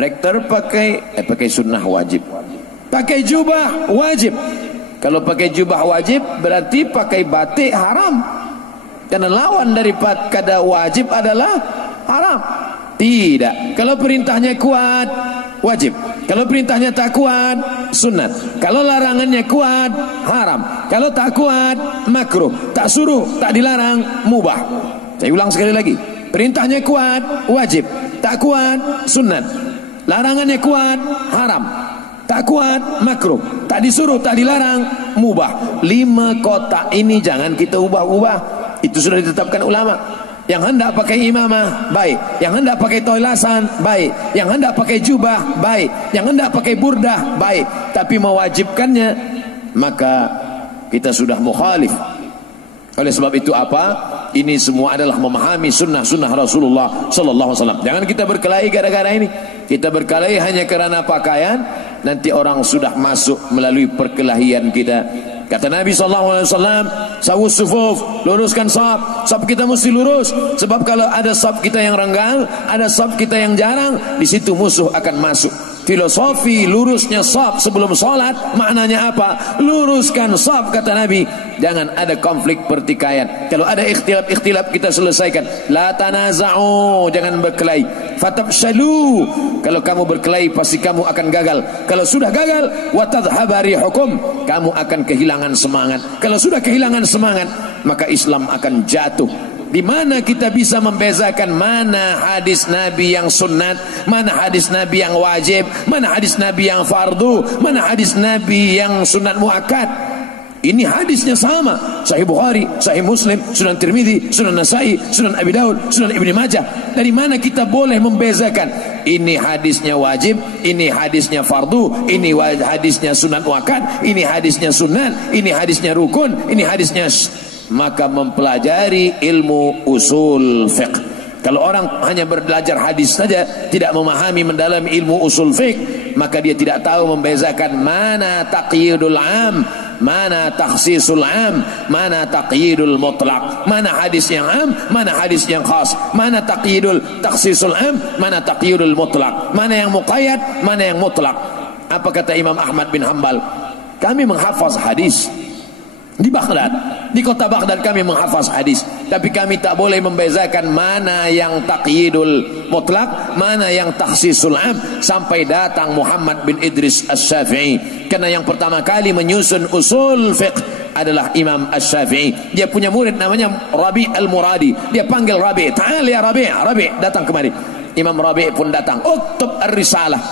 Rektor pakai sunnah wajib. Pakai jubah wajib. Kalau pakai jubah wajib berarti pakai batik haram. Karena lawan daripada wajib adalah haram. Tidak. Kalau perintahnya kuat, wajib. Kalau perintahnya tak kuat, sunat. Kalau larangannya kuat, haram. Kalau tak kuat, makruh. Tak suruh, tak dilarang, mubah. Saya ulang sekali lagi. Perintahnya kuat, wajib. Tak kuat, sunat. Larangannya kuat, haram. Tak kuat, makruh. Tak disuruh, tak dilarang, mubah. 5 kotak ini jangan kita ubah-ubah. Itu sudah ditetapkan ulama. Yang hendak pakai imamah, baik. Yang hendak pakai toilasan, baik. Yang hendak pakai jubah, baik. Yang hendak pakai burdah, baik. Tapi mewajibkannya, maka kita sudah mukhalif. Oleh sebab itu apa? Ini semua adalah memahami sunnah-sunnah Rasulullah sallallahu alaihi wasallam. Jangan kita berkelahi gara-gara ini. Kita berkelahi hanya kerana pakaian, nanti orang sudah masuk melalui perkelahian kita. Kata Nabi sallallahu alaihi wasallam, sawus sufuf, luruskan saf. Saf kita mesti lurus, sebab kalau ada saf kita yang renggang, ada saf kita yang jarang, di situ musuh akan masuk. Filosofi lurusnya saf sebelum salat maknanya apa? Luruskan saf, kata Nabi. Jangan ada konflik pertikaian. Kalau ada ikhtilaf kita selesaikan. La tanaza'u, jangan berkelahi. Fatafshalu, kalau kamu berkelahi pasti kamu akan gagal. Kalau sudah gagal, wa tadhhaba rihukum, kamu akan kehilangan semangat. Kalau sudah kehilangan semangat, maka Islam akan jatuh. Di mana kita bisa membezakan mana hadis Nabi yang sunnat, mana hadis Nabi yang wajib, mana hadis Nabi yang fardu, mana hadis Nabi yang sunat muakkad? Ini hadisnya sama. Sahih Bukhari, Sahih Muslim, Sunan Tirmidzi, Sunan Nasai, Sunan Abi Daud, Sunan Ibnu Majah. Dari mana kita boleh membezakan? Ini hadisnya wajib, ini hadisnya fardu, ini hadisnya sunat muakkad, ini hadisnya sunat, ini hadisnya rukun, ini hadisnya maka mempelajari ilmu usul fiqh. Kalau orang hanya belajar hadis saja, tidak memahami mendalam ilmu usul fiqh, maka dia tidak tahu membezakan mana taqyidul am, mana takhsisul am, mana taqyidul mutlaq, mana hadis yang am, mana hadis yang khas, mana taqyidul takhsisul am, mana taqyidul mutlaq, mana yang muqayyad, mana yang mutlaq. Apa kata Imam Ahmad bin Hanbal? Kami menghafaz hadis di Baghdad, di kota Baghdad kami menghafaz hadis, tapi kami tak boleh membezakan mana yang taqyidul mutlak, mana yang takhsisul am, sampai datang Muhammad bin Idris Asy-Syafi'i. Karena yang pertama kali menyusun usul fiqh adalah Imam Asy-Syafi'i. Dia punya murid namanya Rabi' Al-Muradi. Dia panggil Rabi', "Ta'al ya Rabi', Rabi' datang kemari." Imam Rabi' pun datang. "Uktub ar-risalah."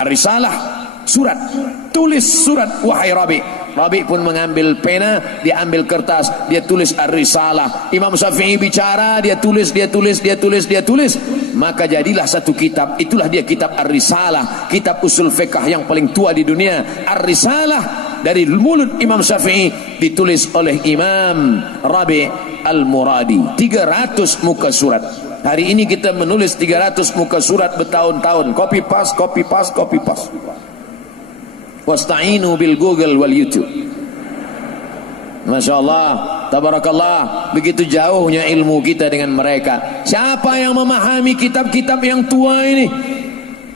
Ar-risalah surat, tulis surat wahai Rabi'. Rabi' pun mengambil pena, dia ambil kertas, dia tulis ar-risalah. Imam Syafi'i bicara, dia tulis. Maka jadilah satu kitab. Itulah dia kitab ar-risalah, kitab usul fiqh yang paling tua di dunia. Ar-risalah dari mulut Imam Syafi'i ditulis oleh Imam Rabi' Al-Muradi. 300 muka surat. Hari ini kita menulis 300 muka surat bertahun-tahun. Copy paste. Wasta'inu bil Google wal YouTube. Masya Allah, tabarakallah. Begitu jauhnya ilmu kita dengan mereka. Siapa yang memahami kitab-kitab yang tua ini?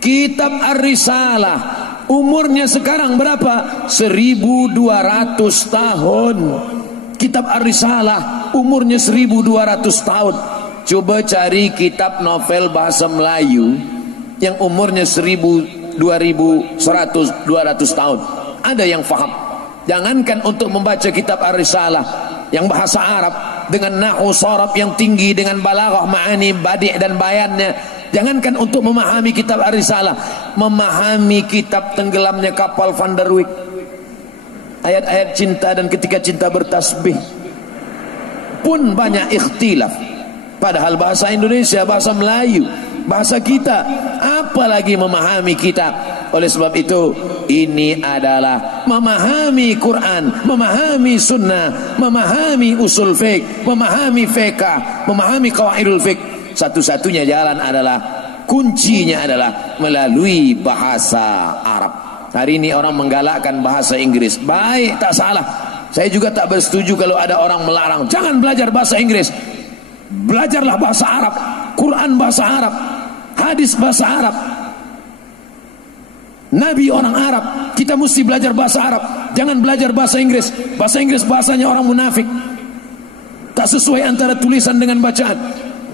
Kitab Ar-Risalah, umurnya sekarang berapa? 1200 tahun. Kitab Ar-Risalah umurnya 1200 tahun. Coba cari kitab novel bahasa Melayu yang umurnya 200 tahun. Ada yang faham. Jangankan untuk membaca kitab Ar-Risalah yang bahasa Arab dengan nahwu sharaf yang tinggi, dengan balaghah, ma'ani, badi' dan bayannya. Jangankan untuk memahami kitab Ar-Risalah, memahami kitab tenggelamnya kapal Van der Wijk, ayat-ayat cinta dan ketika cinta bertasbih pun banyak ikhtilaf. Padahal bahasa Indonesia, bahasa Melayu, bahasa kita, apalagi memahami kitab. Oleh sebab itu, ini adalah memahami Quran, memahami sunnah, memahami usul fiqh, memahami fiqh, memahami qawaidul fiqh. Satu-satunya jalan adalah, kuncinya adalah melalui bahasa Arab. Hari ini orang menggalakkan bahasa Inggris. Baik, tak salah. Saya juga tak bersetuju kalau ada orang melarang, jangan belajar bahasa Inggris. Belajarlah bahasa Arab, Quran bahasa Arab, hadis bahasa Arab, Nabi orang Arab. Kita mesti belajar bahasa Arab, jangan belajar bahasa Inggris. Bahasa Inggris bahasanya orang munafik, tak sesuai antara tulisan dengan bacaan.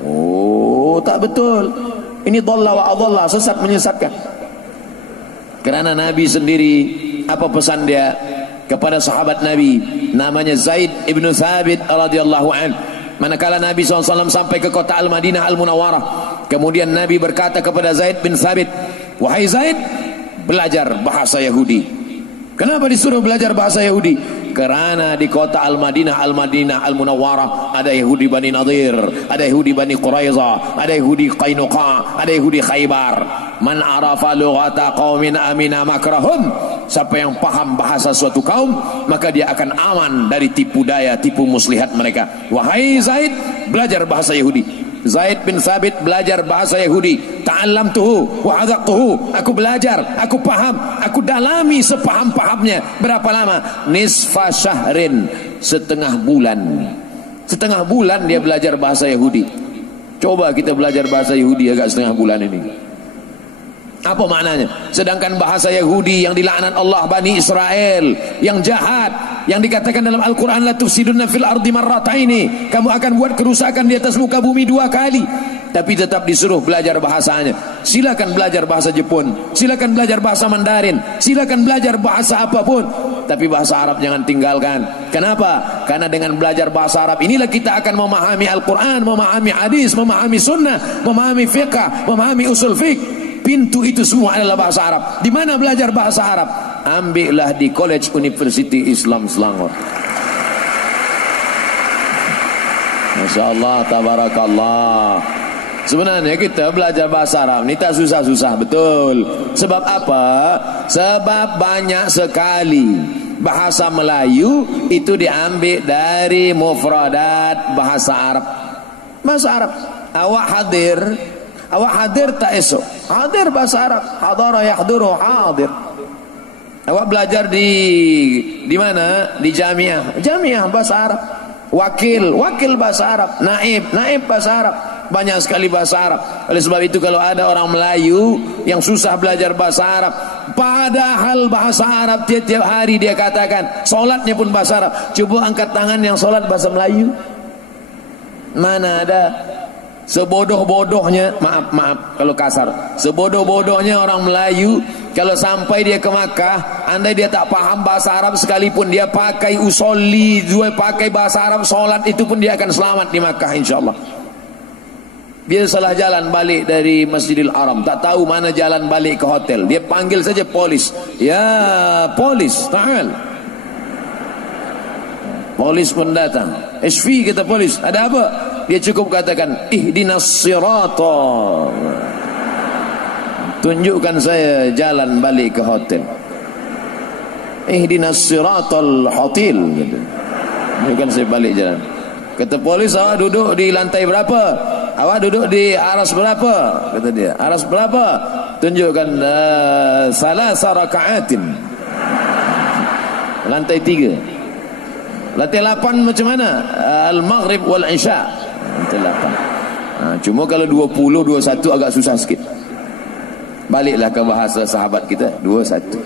Oh, tak betul. Ini dhalla wa adalla, sesat menyesatkan. Karena Nabi sendiri, apa pesan dia kepada sahabat Nabi namanya Zaid ibn Thabit radhiyallahu anhu? Manakala Nabi SAW sampai ke kota Al-Madinah Al-Munawwarah, kemudian Nabi berkata kepada Zaid bin Thabit, "Wahai Zaid, belajar bahasa Yahudi." Kenapa disuruh belajar bahasa Yahudi? Karena di kota Al-Madinah Al-Munawwarah ada Yahudi Bani Nadir, ada Yahudi Bani Quraiza, ada Yahudi Qainuqa, ada Yahudi Khaybar. Man arafa lughata qaumin amina makrahum. Siapa yang paham bahasa suatu kaum, maka dia akan aman dari tipu daya, tipu muslihat mereka. Wahai Zaid, belajar bahasa Yahudi. Zaid bin Thabit belajar bahasa Yahudi. Ta'allamtuhu wa hadaqtuhu. Aku belajar, aku paham, aku dalami sepaham-pahamnya. Berapa lama? Nisfa syahrin, setengah bulan. Setengah bulan dia belajar bahasa Yahudi. Coba kita belajar bahasa Yahudi agak setengah bulan ini. Apa maknanya? Sedangkan bahasa Yahudi yang dilaknat Allah, Bani Israel, yang jahat, yang dikatakan dalam Al-Quran, la tufsiduna fil ardi marrataini, kamu akan buat kerusakan di atas muka bumi 2 kali. Tapi tetap disuruh belajar bahasanya. Silakan belajar bahasa Jepun, silakan belajar bahasa Mandarin, silakan belajar bahasa apapun, tapi bahasa Arab jangan tinggalkan. Kenapa? Karena dengan belajar bahasa Arab inilah kita akan memahami Al-Quran, memahami hadis, memahami sunnah, memahami fiqh, memahami usul fiqh. Pintu itu semua adalah bahasa Arab. Di mana belajar bahasa Arab? Ambillah di College University Islam Selangor. Masya Allah, tabarakallah. Sebenarnya kita belajar bahasa Arab ini tak susah-susah, betul. Sebab apa? Sebab banyak sekali Bahasa Melayu itu diambil dari mufradat bahasa Arab. Bahasa Arab. Awak hadir tak esok. Hadir bahasa Arab. Hadara yahduru hadir. Awak belajar di mana? Di jamiah. Jamiah bahasa Arab. Wakil bahasa Arab. Naib bahasa Arab. Banyak sekali bahasa Arab. Oleh sebab itu kalau ada orang Melayu yang susah belajar bahasa Arab, padahal bahasa Arab tiap-tiap hari dia katakan, solatnya pun bahasa Arab. Coba angkat tangan yang solat bahasa Melayu. Mana ada? Sebodoh-bodohnya, maaf kalau kasar, sebodoh-bodohnya orang Melayu, kalau sampai dia ke Makkah, andai dia tak paham bahasa Arab sekalipun, dia pakai usolli, dia pakai bahasa Arab, solat itu pun dia akan selamat di Makkah insyaAllah. Dia salah jalan balik dari Masjidil Haram, tak tahu mana jalan balik ke hotel, dia panggil saja polis. Ya polis, ta'al. Polis pun datang. SV kata polis, ada apa? Dia cukup katakan, ihdinas sirata. Tunjukkan saya jalan balik ke hotel. Ihdinas siratal hotel gitu. Tunjukkan saya balik jalan. Kata polis, awak duduk di lantai berapa? Awak duduk di aras berapa? Kata dia, aras berapa? Tunjukkan salasa raka'atin. Lantai 3. Lantai 8 macam mana? Al-Maghrib wal-Isya. Lantai 8. Cuma kalau 20, 21 agak susah sikit. Baliklah ke bahasa sahabat kita, 21.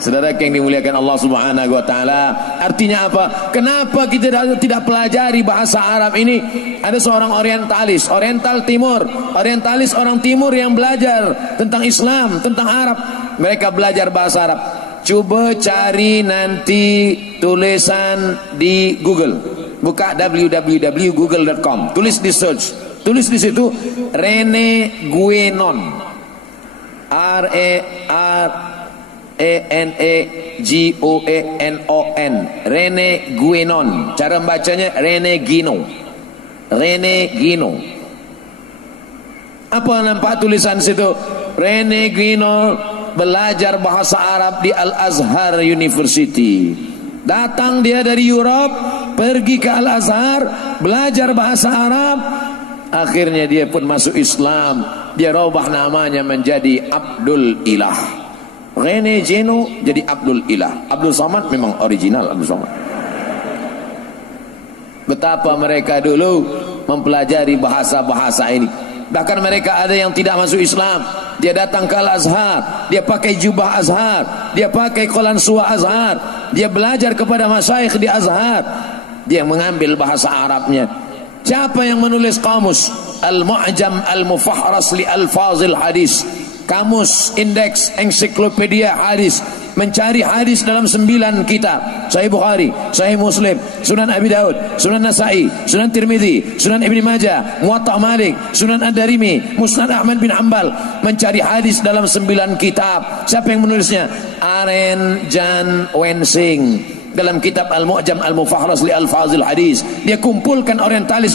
Saudara yang dimuliakan Allah Subhanahu wa taala, artinya apa? Kenapa kita tidak pelajari bahasa Arab ini? Ada seorang orientalis, oriental timur, orientalis orang timur yang belajar tentang Islam, tentang Arab. Mereka belajar bahasa Arab. Cuba cari nanti tulisan di Google. Buka www.google.com. Tulis di search. Tulis di situ Rene Guénon. R-E-N-E-G-O-E-N-O-N. Rene Guénon. Cara bacanya Rene Guino. Rene Guino. Apa nampak tulisan situ? Rene Guino belajar bahasa Arab di Al-Azhar University. Datang dia dari Europe, pergi ke Al-Azhar, belajar bahasa Arab. Akhirnya dia pun masuk Islam. Dia robah namanya menjadi Abdul Ilah. Rene Guénon jadi Abdul Ilah. Abdul Samad memang original Abdul Samad. Betapa mereka dulu mempelajari bahasa-bahasa ini. Bahkan mereka ada yang tidak masuk Islam. Dia datang ke Al-Azhar, dia pakai jubah Azhar, dia pakai qalansuwa Azhar, dia belajar kepada masyayikh di Azhar. Dia mengambil bahasa Arabnya. Siapa yang menulis kamus? Al-Mu'jam Al-Mufahras li Alfazil Hadis. Kamus, indeks, ensiklopedia hadis, mencari hadis dalam 9 kitab. Sahih Bukhari, Sahih Muslim, Sunan Abi Daud, Sunan Nasa'i, Sunan Tirmidzi, Sunan Ibn Majah, Muwatta Malik, Sunan Ad-Darimi, Musnad Ahmad bin Hanbal. Mencari hadis dalam 9 kitab. Siapa yang menulisnya? Aren Jan Wensing. Dalam kitab Al-Mu'jam Al-Mufahras li Alfazil Hadis, dia kumpulkan orientalis,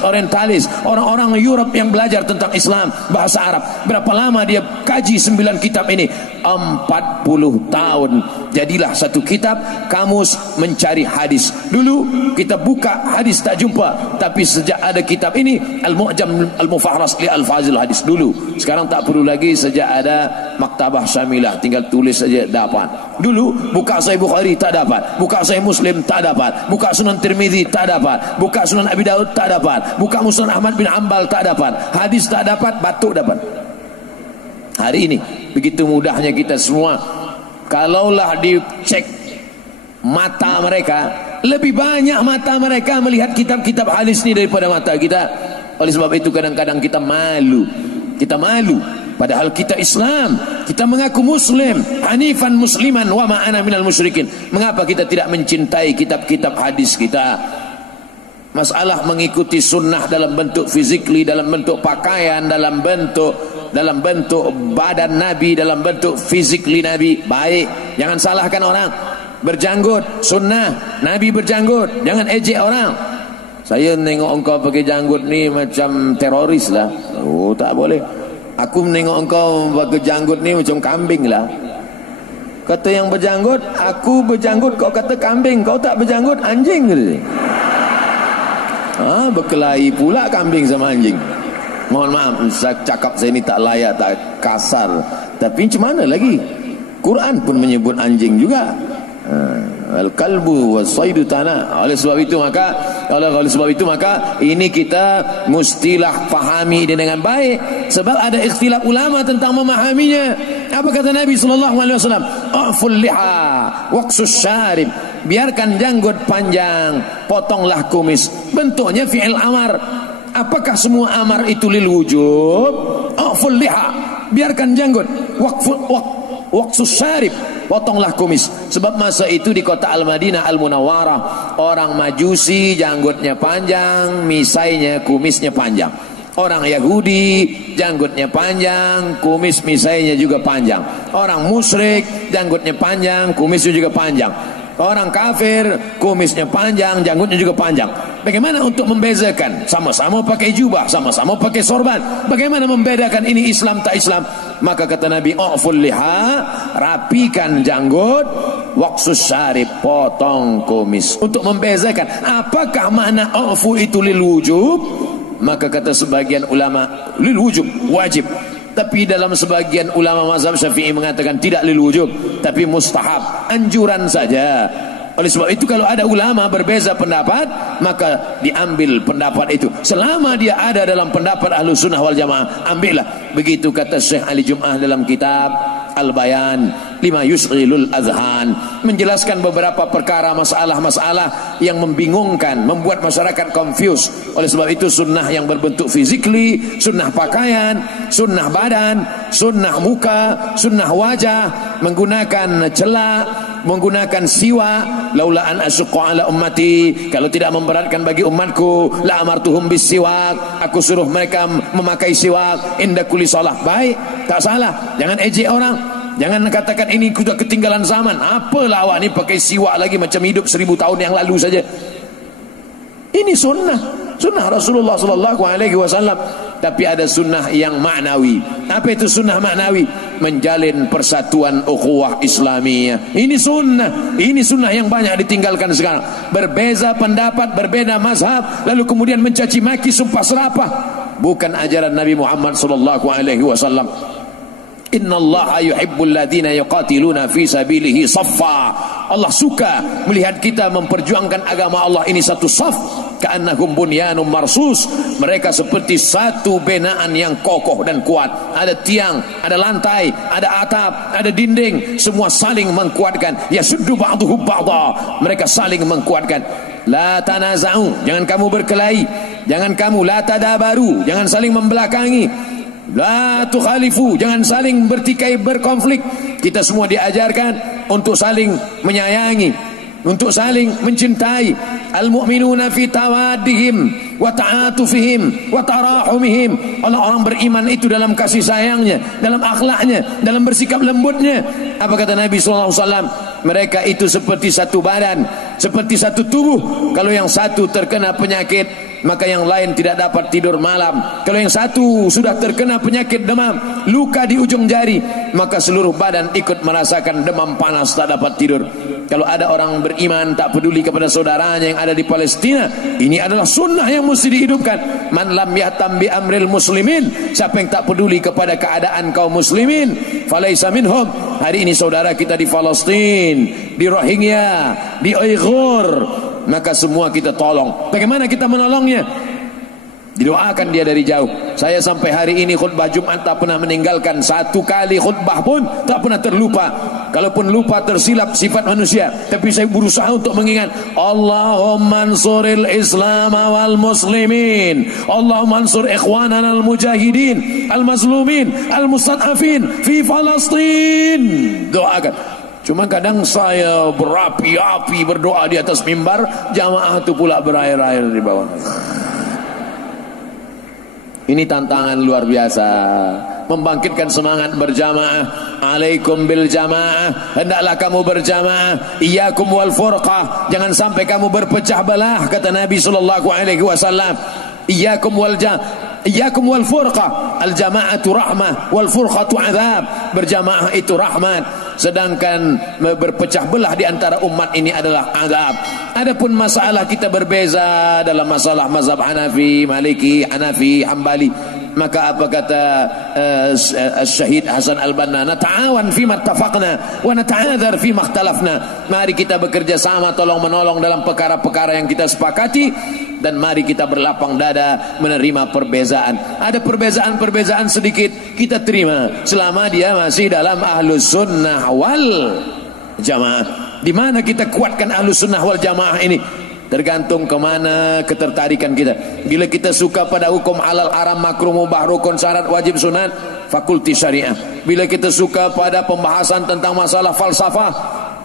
orang-orang Europe yang belajar tentang Islam, bahasa Arab. Berapa lama dia kaji 9 kitab ini? 40 tahun. Jadilah satu kitab kamus mencari hadis. Dulu kita buka hadis tak jumpa, tapi sejak ada kitab ini Al-Mu'jam Al-Mufahras li Alfazil Hadis dulu. Sekarang tak perlu lagi, sejak ada Maktabah Syamilah, tinggal tulis saja dapat. Dulu buka Sahih Bukhari tak dapat, buka Sahih Muslim tak dapat, buka Sunan Tirmidzi tak dapat, buka Sunan Abi Daud tak dapat, buka Musnad Ahmad bin Hanbal tak dapat, hadis tak dapat, batuk dapat. Hari ini begitu mudahnya kita semua. Kalaulah dicek mata mereka, lebih banyak mata mereka melihat kitab-kitab hadis ini daripada mata kita. Oleh sebab itu kadang-kadang kita malu. Kita malu. Padahal kita Islam, kita mengaku Muslim, hanifan musliman wa ma'ana minal musyrikin. Mengapa kita tidak mencintai kitab-kitab hadis kita? Masalah mengikuti sunnah dalam bentuk fizikli, dalam bentuk pakaian, dalam bentuk badan Nabi, dalam bentuk fizikli Nabi, baik. Jangan salahkan orang. Berjanggut sunnah, Nabi berjanggut, jangan ejek orang. Saya nengok engkau pakai janggut ni macam teroris lah. Oh, tak boleh. Aku menengok engkau pakai janggut ni macam kambing lah. Kata yang berjanggut, aku berjanggut, kau kata kambing, kau tak berjanggut, anjing. Berkelahi pula kambing sama anjing. Mohon maaf, saya cakap saya ni tak layak, tak kasar, tapi macam mana lagi, Quran pun menyebut anjing juga. Al-kalbu was-saidu tanah. Oleh sebab itu maka ini kita mestilah fahami dia dengan baik, sebab ada ikhtilaf ulama tentang memahaminya. Apa kata Nabi sallallahu alaihi wasallam? A'ful liha waqsus syarib. Biarkan janggut panjang, potonglah kumis. Bentuknya fi'il amar. Apakah semua amar itu lil wujub? A'ful liha. Biarkan janggut. Waqsus syarib. Potonglah kumis. Sebab masa itu di kota Al-Madinah Al-Munawwarah, orang Majusi janggutnya panjang, misainya, kumisnya panjang. Orang Yahudi janggutnya panjang, kumis misainya juga panjang. Orang musyrik janggutnya panjang, kumisnya juga panjang. Orang kafir kumisnya panjang, janggutnya juga panjang. Bagaimana untuk membezakan? Sama-sama pakai jubah, sama-sama pakai sorban. Bagaimana membedakan ini Islam tak Islam? Maka kata Nabi, "A'ful liha", rapikan janggut, waqsus syarib, potong kumis. Untuk membezakan apakah makna a'fu itu lil wujub? Maka kata sebagian ulama lil wujub, wajib. Tapi dalam sebagian ulama mazhab Syafi'i mengatakan tidak lil wujub, tapi mustahab, anjuran saja. Oleh sebab itu kalau ada ulama berbeza pendapat, maka diambil pendapat itu. Selama dia ada dalam pendapat Ahlus Sunnah wal Jamaah, ambillah. Begitu kata Syekh Ali Jum'ah dalam kitab Al-Bayan lima yusghilul adhan, menjelaskan beberapa perkara masalah-masalah yang membingungkan, membuat masyarakat confused. Oleh sebab itu sunnah yang berbentuk fizikli, sunnah pakaian, sunnah badan, sunnah muka, sunnah wajah, menggunakan celak, menggunakan siwak. Laula an asyqa ala ummati, kalau tidak memberatkan bagi umatku, la amartuhum bis siwak, aku suruh mereka memakai siwak inda kulli shalah. Baik, tak salah, jangan ejek orang. Jangan katakan ini sudah ketinggalan zaman. Apalah awak ni pakai siwak lagi macam hidup 1000 tahun yang lalu saja. Ini sunnah Rasulullah sallallahu alaihi wasallam. Tapi ada sunnah yang maknawi. Apa itu sunnah maknawi? Menjalin persatuan ukhuwah Islamiyah. Ini sunnah yang banyak ditinggalkan sekarang. Berbeza pendapat, berbeza mazhab, lalu kemudian mencaci maki, sumpah serapah. Bukan ajaran Nabi Muhammad sallallahu alaihi wasallam. Innallaha yuhibbul ladzina yuqatiluna fi sabilihi saffa. Allah suka melihat kita memperjuangkan agama Allah ini satu saf. Ka'annahum bunyanun marsus. Mereka seperti satu binaan yang kokoh dan kuat. Ada tiang, ada lantai, ada atap, ada dinding, semua saling menguatkan. Yasuddu ba'duhu ba'dha. Mereka saling menguatkan. La tanaza'u, jangan kamu berkelahi. Jangan kamu la tadabaru, jangan saling membelakangi. La tukhalifu, jangan saling bertikai, berkonflik. Kita semua diajarkan untuk saling menyayangi, untuk saling mencintai. Al-mu'minuna fi tawaddihim wa ta'atufihim wa tarahumihim. Orang-orang beriman itu dalam kasih sayangnya, dalam akhlaknya, dalam bersikap lembutnya. Apa kata Nabi sallallahu alaihi wasallam? Mereka itu seperti satu badan, seperti satu tubuh. Kalau yang satu terkena penyakit, maka yang lain tidak dapat tidur malam. Kalau yang satu sudah terkena penyakit demam, luka di ujung jari, maka seluruh badan ikut merasakan demam panas, tak dapat tidur. Kalau ada orang beriman tak peduli kepada saudaranya yang ada di Palestina, ini adalah sunnah yang mesti dihidupkan. Man lam yahtam bi amril muslimin, siapa yang tak peduli kepada keadaan kaum muslimin, falaisa minhum. Hari ini saudara kita di Palestina, di Rohingya, di Uyghur, maka semua kita tolong. Bagaimana kita menolongnya? Didoakan dia dari jauh. Saya sampai hari ini khutbah Jumat tak pernah meninggalkan satu kali khutbah pun, tak pernah terlupa. Kalaupun lupa tersilap sifat manusia, tapi saya berusaha untuk mengingat. Allahumma ansuril Islam wal muslimin. Allahumma ansur ikhwanana al mujahidin, al mazlumin, al mustad'afin fi Palestin. Doakan. Cuma kadang saya berapi-api berdoa di atas mimbar, jamaah itu pula berair-air di bawah. Ini tantangan luar biasa, membangkitkan semangat berjamaah. Alaikum bil jamaah, hendaklah kamu berjamaah. Iyyakum wal furqah, jangan sampai kamu berpecah belah, kata Nabi sallallahu alaihi wasallam. Iyyakum wal Iyyakum wal furqah, al jama'atu rahmah wal furqatu adzab. Berjamaah itu rahmat, sedangkan berpecah belah di antara umat ini adalah azab. Adapun masalah kita berbeza dalam masalah mazhab Hanafi, Maliki, Hanafi, Hambali, maka apa kata Syahid Hasan Al-Banna, nata'awan fima ittafaqna wa nata'adzar fima ikhtalafna. Mari kita bekerja sama, tolong menolong dalam perkara-perkara yang kita sepakati, dan mari kita berlapang dada menerima perbezaan. Ada perbezaan-perbezaan sedikit kita terima selama dia masih dalam ahlus sunnah wal jamaah. Di mana kita kuatkan ahlus sunnah wal jamaah ini tergantung kemana ketertarikan kita. Bila kita suka pada hukum halal, haram, makruh, mubah, rukun, syarat, wajib, sunat, fakulti syariah. Bila kita suka pada pembahasan tentang masalah falsafah,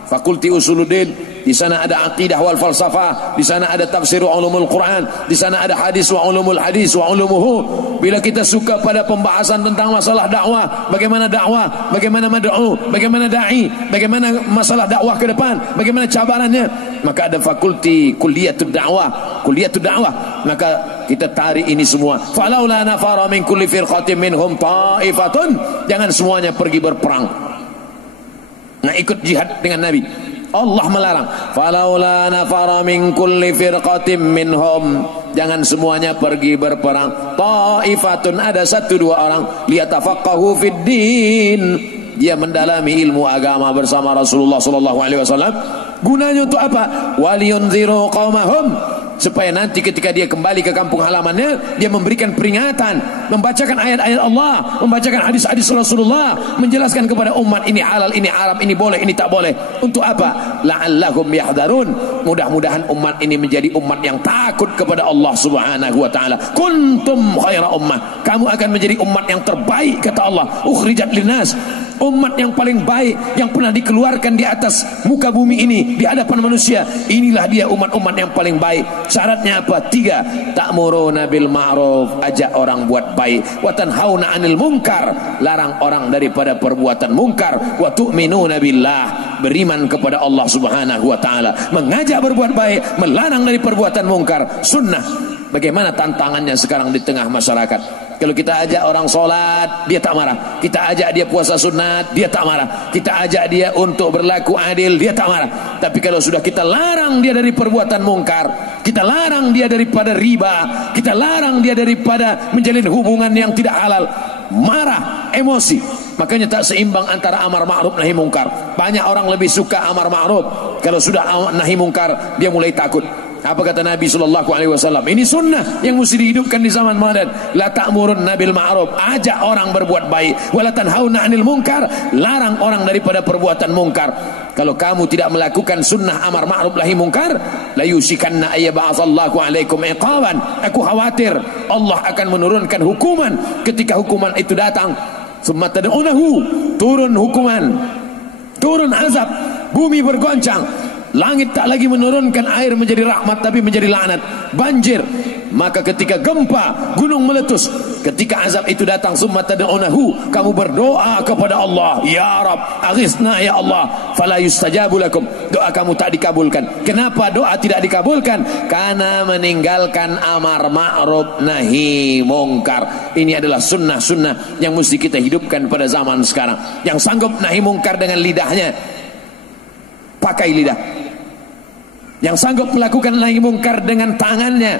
fakulti usuluddin. Di sana ada aqidah wal falsafah, di sana ada tafsir wa ulumul Quran, di sana ada hadis wa ulumul hadis wa ulumuhu. Bila kita suka pada pembahasan tentang masalah dakwah, bagaimana mad'u, bagaimana dai, bagaimana masalah dakwah ke depan, bagaimana cabarannya, maka ada fakulti kulliyatud dakwah, maka kita tarik ini semua. Falaula nafara min kulli firqatin minhum ta'ifatun, jangan semuanya pergi berperang, nah ikut jihad dengan Nabi. Allah melarang, falaula nafara min kulli firqatin minhum, jangan semuanya pergi berperang. Ta'ifatun, ada satu dua orang, liyatafaqahu fid din, dia mendalami ilmu agama bersama Rasulullah sallallahu alaihi wasallam. Gunanya untuk apa? Waliyunziru qaumahum, supaya nanti ketika dia kembali ke kampung halamannya, dia memberikan peringatan, membacakan ayat-ayat Allah, membacakan hadis-hadis Rasulullah, menjelaskan kepada umat ini halal, ini haram, ini boleh, ini tak boleh. Untuk apa? La'allahum yahdharun, mudah-mudahan umat ini menjadi umat yang takut kepada Allah Subhanahu wa taala. Kuntum khaira ummah, kamu akan menjadi umat yang terbaik kata Allah, ukhrijat linnas, umat yang paling baik yang pernah dikeluarkan di atas muka bumi ini, di hadapan manusia. Inilah dia umat-umat yang paling baik. Syaratnya apa? 3. Ta'muruna bil ma'ruf, ajak orang buat baik, wa tanhauna 'anil munkar, larang orang daripada perbuatan mungkar, wa tu'minuna billah, beriman kepada Allah Subhanahu wa taala, mengajak berbuat baik, melarang dari perbuatan mungkar, sunnah. Bagaimana tantangannya sekarang di tengah masyarakat? Kalau kita ajak orang solat, dia tak marah. Kita ajak dia puasa sunat, dia tak marah. Kita ajak dia untuk berlaku adil, dia tak marah. Tapi kalau sudah kita larang dia dari perbuatan mungkar, kita larang dia daripada riba, kita larang dia daripada menjalin hubungan yang tidak halal, marah, emosi. Makanya tak seimbang antara amar ma'ruf nahi mungkar. Banyak orang lebih suka amar ma'ruf, kalau sudah nahi mungkar dia mulai takut. Apa kata Nabi sallallahu alaihi wasallam? Ini sunnah yang mesti dihidupkan di zaman modern. La ta'murun nabil ma'ruf, ajak orang berbuat baik, wala tanhauna 'anil munkar, larang orang daripada perbuatan mungkar. Kalau kamu tidak melakukan sunnah amar ma'ruf nahi mungkar, la yusikanna ayyab'atsallahu 'alaikum iqaban, aku khawatir Allah akan menurunkan hukuman. Ketika hukuman itu datang, summa tad'unahu, turun hukuman, turun azab, bumi bergoncang, langit tak lagi menurunkan air menjadi rahmat tapi menjadi laknat, banjir. Maka ketika gempa, gunung meletus, ketika azab itu datang, summa tad'unahu, kamu berdoa kepada Allah, ya Rab, aghithna ya Allah, fala yustajabu lakum, doa kamu tak dikabulkan. Kenapa doa tidak dikabulkan? Karena meninggalkan amar ma'ruf nahi mungkar. Ini adalah sunnah-sunnah yang mesti kita hidupkan pada zaman sekarang. Yang sanggup nahi mungkar dengan lidahnya, pakai lidah. Yang sanggup melakukan nahi mungkar dengan tangannya,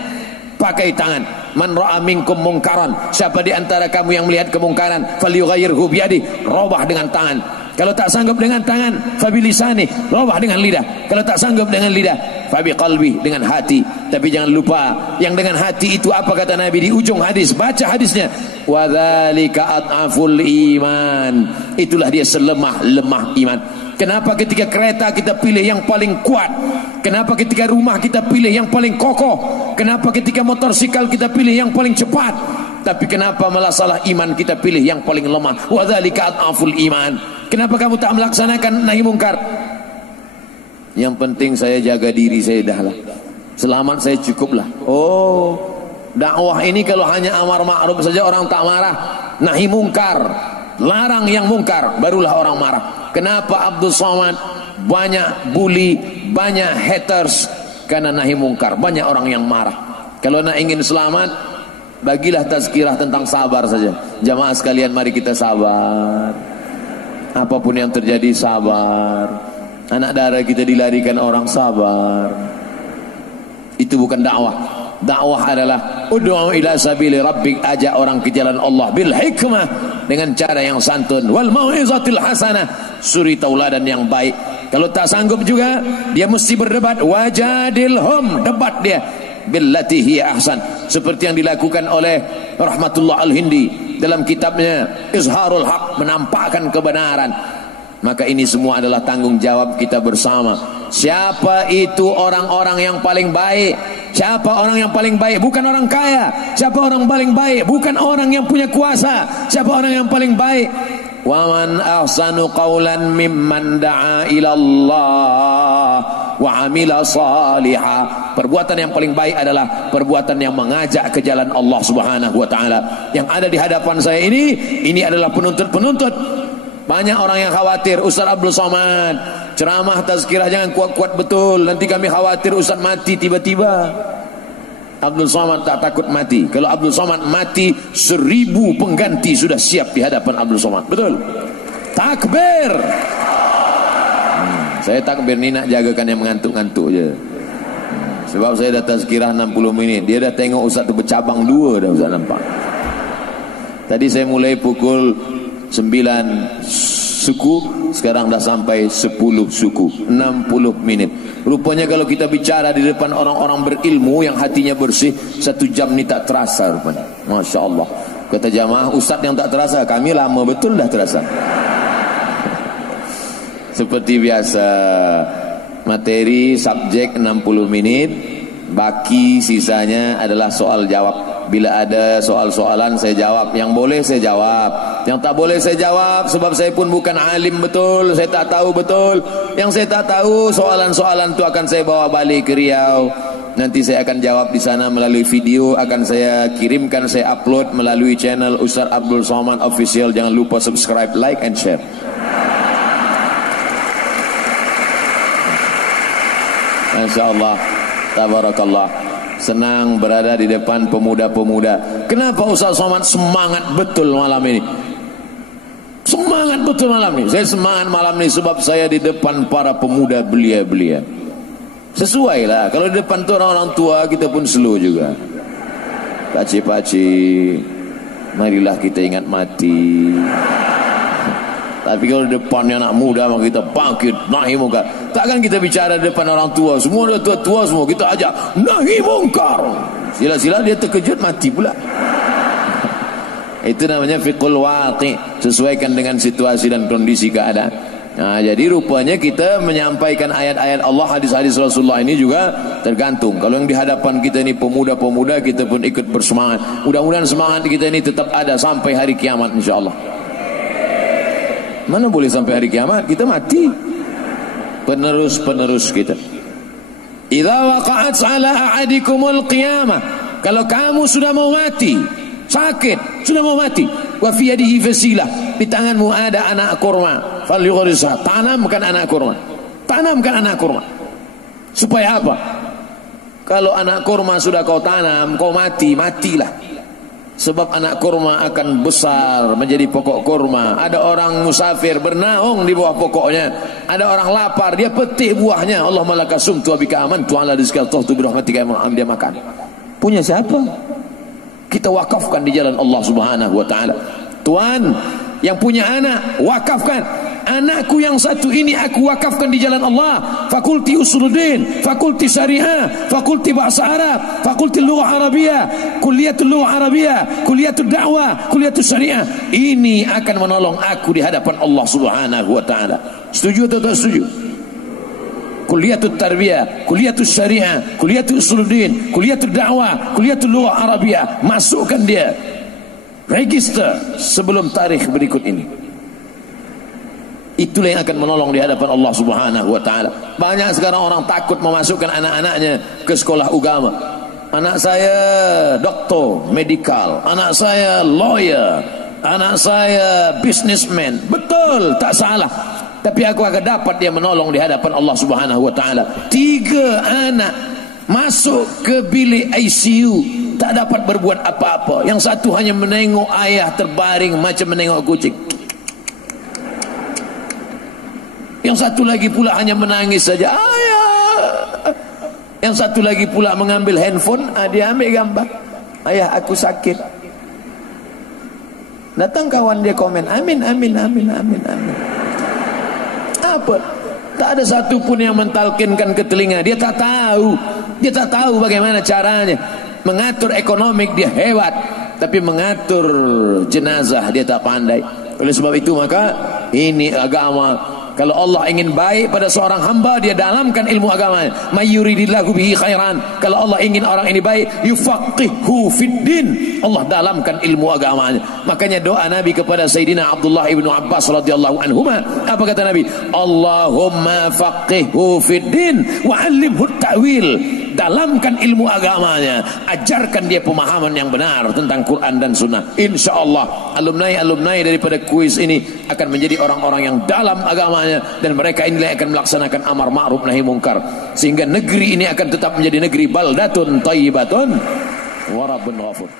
pakai tangan. Man ra'a minkum mungkaran, siapa di antara kamu yang melihat kemungkaran, falyughayyirhu biyadi, robah dengan tangan. Kalau tak sanggup dengan tangan, fabilisani, robah dengan lidah. Kalau tak sanggup dengan lidah, fabiqalbi, dengan hati. Tapi jangan lupa, yang dengan hati itu apa kata Nabi di ujung hadis, baca hadisnya, wa dzalika ad'aful iman, itulah dia selemah-lemah iman. Kenapa ketika kereta kita pilih yang paling kuat? Kenapa ketika rumah kita pilih yang paling kokoh? Kenapa ketika motorsikal kita pilih yang paling cepat? Tapi kenapa masalah iman kita pilih yang paling lemah? Wa dzalika ad'aful iman. Kenapa kamu tak melaksanakan nahi mungkar? Yang penting saya jaga diri saya dahlah, selamat saya cukuplah. Oh, dakwah ini kalau hanya amar ma'ruf saja orang tak marah, nahi mungkar, larang yang mungkar, barulah orang marah. Kenapa Abdul Somad banyak bully, banyak haters? Karena nahi mungkar, banyak orang yang marah. Kalau nak ingin selamat, Bagilah tazkirah tentang sabar saja. Jamaah sekalian, mari kita sabar. Apapun yang terjadi, sabar. Anak darah kita dilarikan orang, sabar. Itu bukan dakwah. Dakwah adalah ud'u ila sabili rabbik, ajak orang ke jalan Allah bil hikmah, dengan cara yang santun, wal mau'izatil hasanah, suri tauladan yang baik. Kalau tak sanggup juga, dia mesti berdebat, wajadilhum, debat dia billati hiya ahsan, seperti yang dilakukan oleh Rahmatullah Al-Hindi dalam kitabnya Izharul Haq, menampakkan kebenaran. Maka ini semua adalah tanggung jawab kita bersama. Siapa itu orang-orang yang paling baik? Siapa orang yang paling baik? Bukan orang kaya. Siapa orang paling baik? Bukan orang yang punya kuasa. Siapa orang yang paling baik? Wa man ahsanu qawlan mimman da'a ila Allah wa amila salihah. Perbuatan yang paling baik adalah perbuatan yang mengajak ke jalan Allah Subhanahu wa taala. Yang ada di hadapan saya ini adalah penuntut-penuntut. Banyak orang yang khawatir, Ustaz Abdul Somad ceramah tazkirah jangan kuat-kuat betul, nanti kami khawatir Ustaz mati tiba-tiba. Abdul Somad tak takut mati. Kalau Abdul Somad mati, 1000 pengganti sudah siap di hadapan Abdul Somad. Betul? Takbir. Saya takbir ni nak jagakan yang mengantuk-ngantuk je. Sebab saya dah tazkirah 60 minit. Dia dah tengok Ustaz tu bercabang 2 dah, Ustaz nampak. Tadi saya mulai pukul 9 suku, sekarang dah sampai 10 suku, 60 minit. Rupanya kalau kita bicara di depan orang-orang berilmu yang hatinya bersih, 1 jam ni tak terasa rupanya. Masya Allah. Kata jamaah, Ustaz yang tak terasa, kami lama betul dah terasa. Seperti biasa, materi subjek 60 menit, baki sisanya adalah soal jawab. Bila ada soal-soalan saya jawab, yang boleh saya jawab, yang tak boleh saya jawab, sebab saya pun bukan alim betul, saya tak tahu betul. Yang saya tak tahu, soalan-soalan itu akan saya bawa balik ke Riau. Nanti saya akan jawab di sana melalui video, akan saya kirimkan, saya upload melalui channel Ustaz Abdul Somad Official. Jangan lupa subscribe, like and share. Masya Allah, tabarakallah. Senang berada di depan pemuda-pemuda. Kenapa Ustaz Somad semangat betul malam ini? Semangat betul malam ini. Saya semangat malam ini sebab saya di depan para pemuda belia-belia. Sesuai lah. Kalau di depan tu orang-orang tua, kita pun slow juga. Pakcik-pakcik, marilah kita ingat mati. Tapi kalau depannya anak muda, maka kita bangkit, nahi mungkar. Takkan kita bicara depan orang tua, semua dah tua-tua semua, kita ajak nahi mungkar. Sila-sila dia terkejut, mati pula. Itu namanya fiqhul waqi, sesuaikan dengan situasi dan kondisi keadaan. Nah, jadi rupanya kita menyampaikan ayat-ayat Allah, hadis-hadis Rasulullah ini juga tergantung. Kalau yang di hadapan kita ini pemuda-pemuda, kita pun ikut bersemangat. Mudah-mudahan semangat kita ini tetap ada sampai hari kiamat insyaAllah. Mana boleh sampai hari kiamat, kita mati. Penerus-penerus kita. Idza waqa'at 'ala ahadikumul qiyamah, kalau kamu sudah mau mati, sakit, sudah mau mati, wa fi yadihi fasilah, di tanganmu ada anak kurma, falyughrisha, tanamkan anak kurma. Tanamkan anak kurma. Supaya apa? Kalau anak kurma sudah kau tanam, kau mati, matilah. Sebab anak kurma akan besar menjadi pokok kurma. Ada orang musafir bernaung di bawah pokoknya. Ada orang lapar, dia petik buahnya. Allahumma laka sumtu wa bika amantu ala rizqika tuhtu bi rahmatika, dia makan. Punya siapa? Kita wakafkan di jalan Allah Subhanahu wa taala. Tuan yang punya anak, wakafkan. Anakku yang satu ini aku wakafkan di jalan Allah. Fakulti Usuluddin, fakulti Syariah, fakulti Bahasa Arab, fakulti Lughah Arabiyah, Kuliatul Lughah Arabiyah, Kuliatul Da'wah, Kuliatul Syariah. Ini akan menolong aku di hadapan Allah Subhanahu wa taala. Setuju atau tak setuju? Kuliatul Tarbiyah, Kuliatul Syariah, Kuliatul Usuluddin, Kuliatul Da'wah, Kuliatul Lughah Arabiyah. Masukkan dia. Register sebelum tarikh berikut ini. Itulah yang akan menolong di hadapan Allah Subhanahu wa taala. Banyak sekarang orang takut memasukkan anak-anaknya ke sekolah agama. Anak saya doktor medikal, anak saya lawyer, anak saya businessman. Betul, tak salah. Tapi aku akan dapat dia menolong di hadapan Allah Subhanahu wa taala. 3 anak masuk ke bilik ICU, tak tak dapat berbuat apa-apa. Yang satu hanya menengok ayah terbaring macam menengok kucing. Yang satu lagi pula hanya menangis saja, ayah. Yang satu lagi pula mengambil handphone, dia ambil gambar, ayah aku sakit. Datang kawan dia komen, amin amin amin amin amin. Apa? Tak ada satu pun yang mentalkinkan ke telinga. Dia tak tahu. Dia tak tahu bagaimana caranya. Mengatur ekonomik dia hebat, tapi mengatur jenazah dia tak pandai. Oleh sebab itu maka ini agama. Kalau Allah ingin baik pada seorang hamba, dia dalamkan ilmu agamanya. May yuridillahu bihi khairan. Kalau Allah ingin orang ini baik, yufaqihu fiddin. Allah dalamkan ilmu agamanya. Makanya doa Nabi kepada Sayyidina Abdullah ibnu Abbas radhiyallahu anhuma, apa kata Nabi? Allahumma faqihu fiddin wa 'allimhu ta'wil. Dalamkan ilmu agamanya, ajarkan dia pemahaman yang benar tentang Quran dan Sunnah. InsyaAllah alumni daripada kuis ini akan menjadi orang-orang yang dalam agamanya, dan mereka inilah yang akan melaksanakan amar ma'ruf nahi mungkar, sehingga negeri ini akan tetap menjadi negeri baldatun thayyibatun wa rabbun ghafur.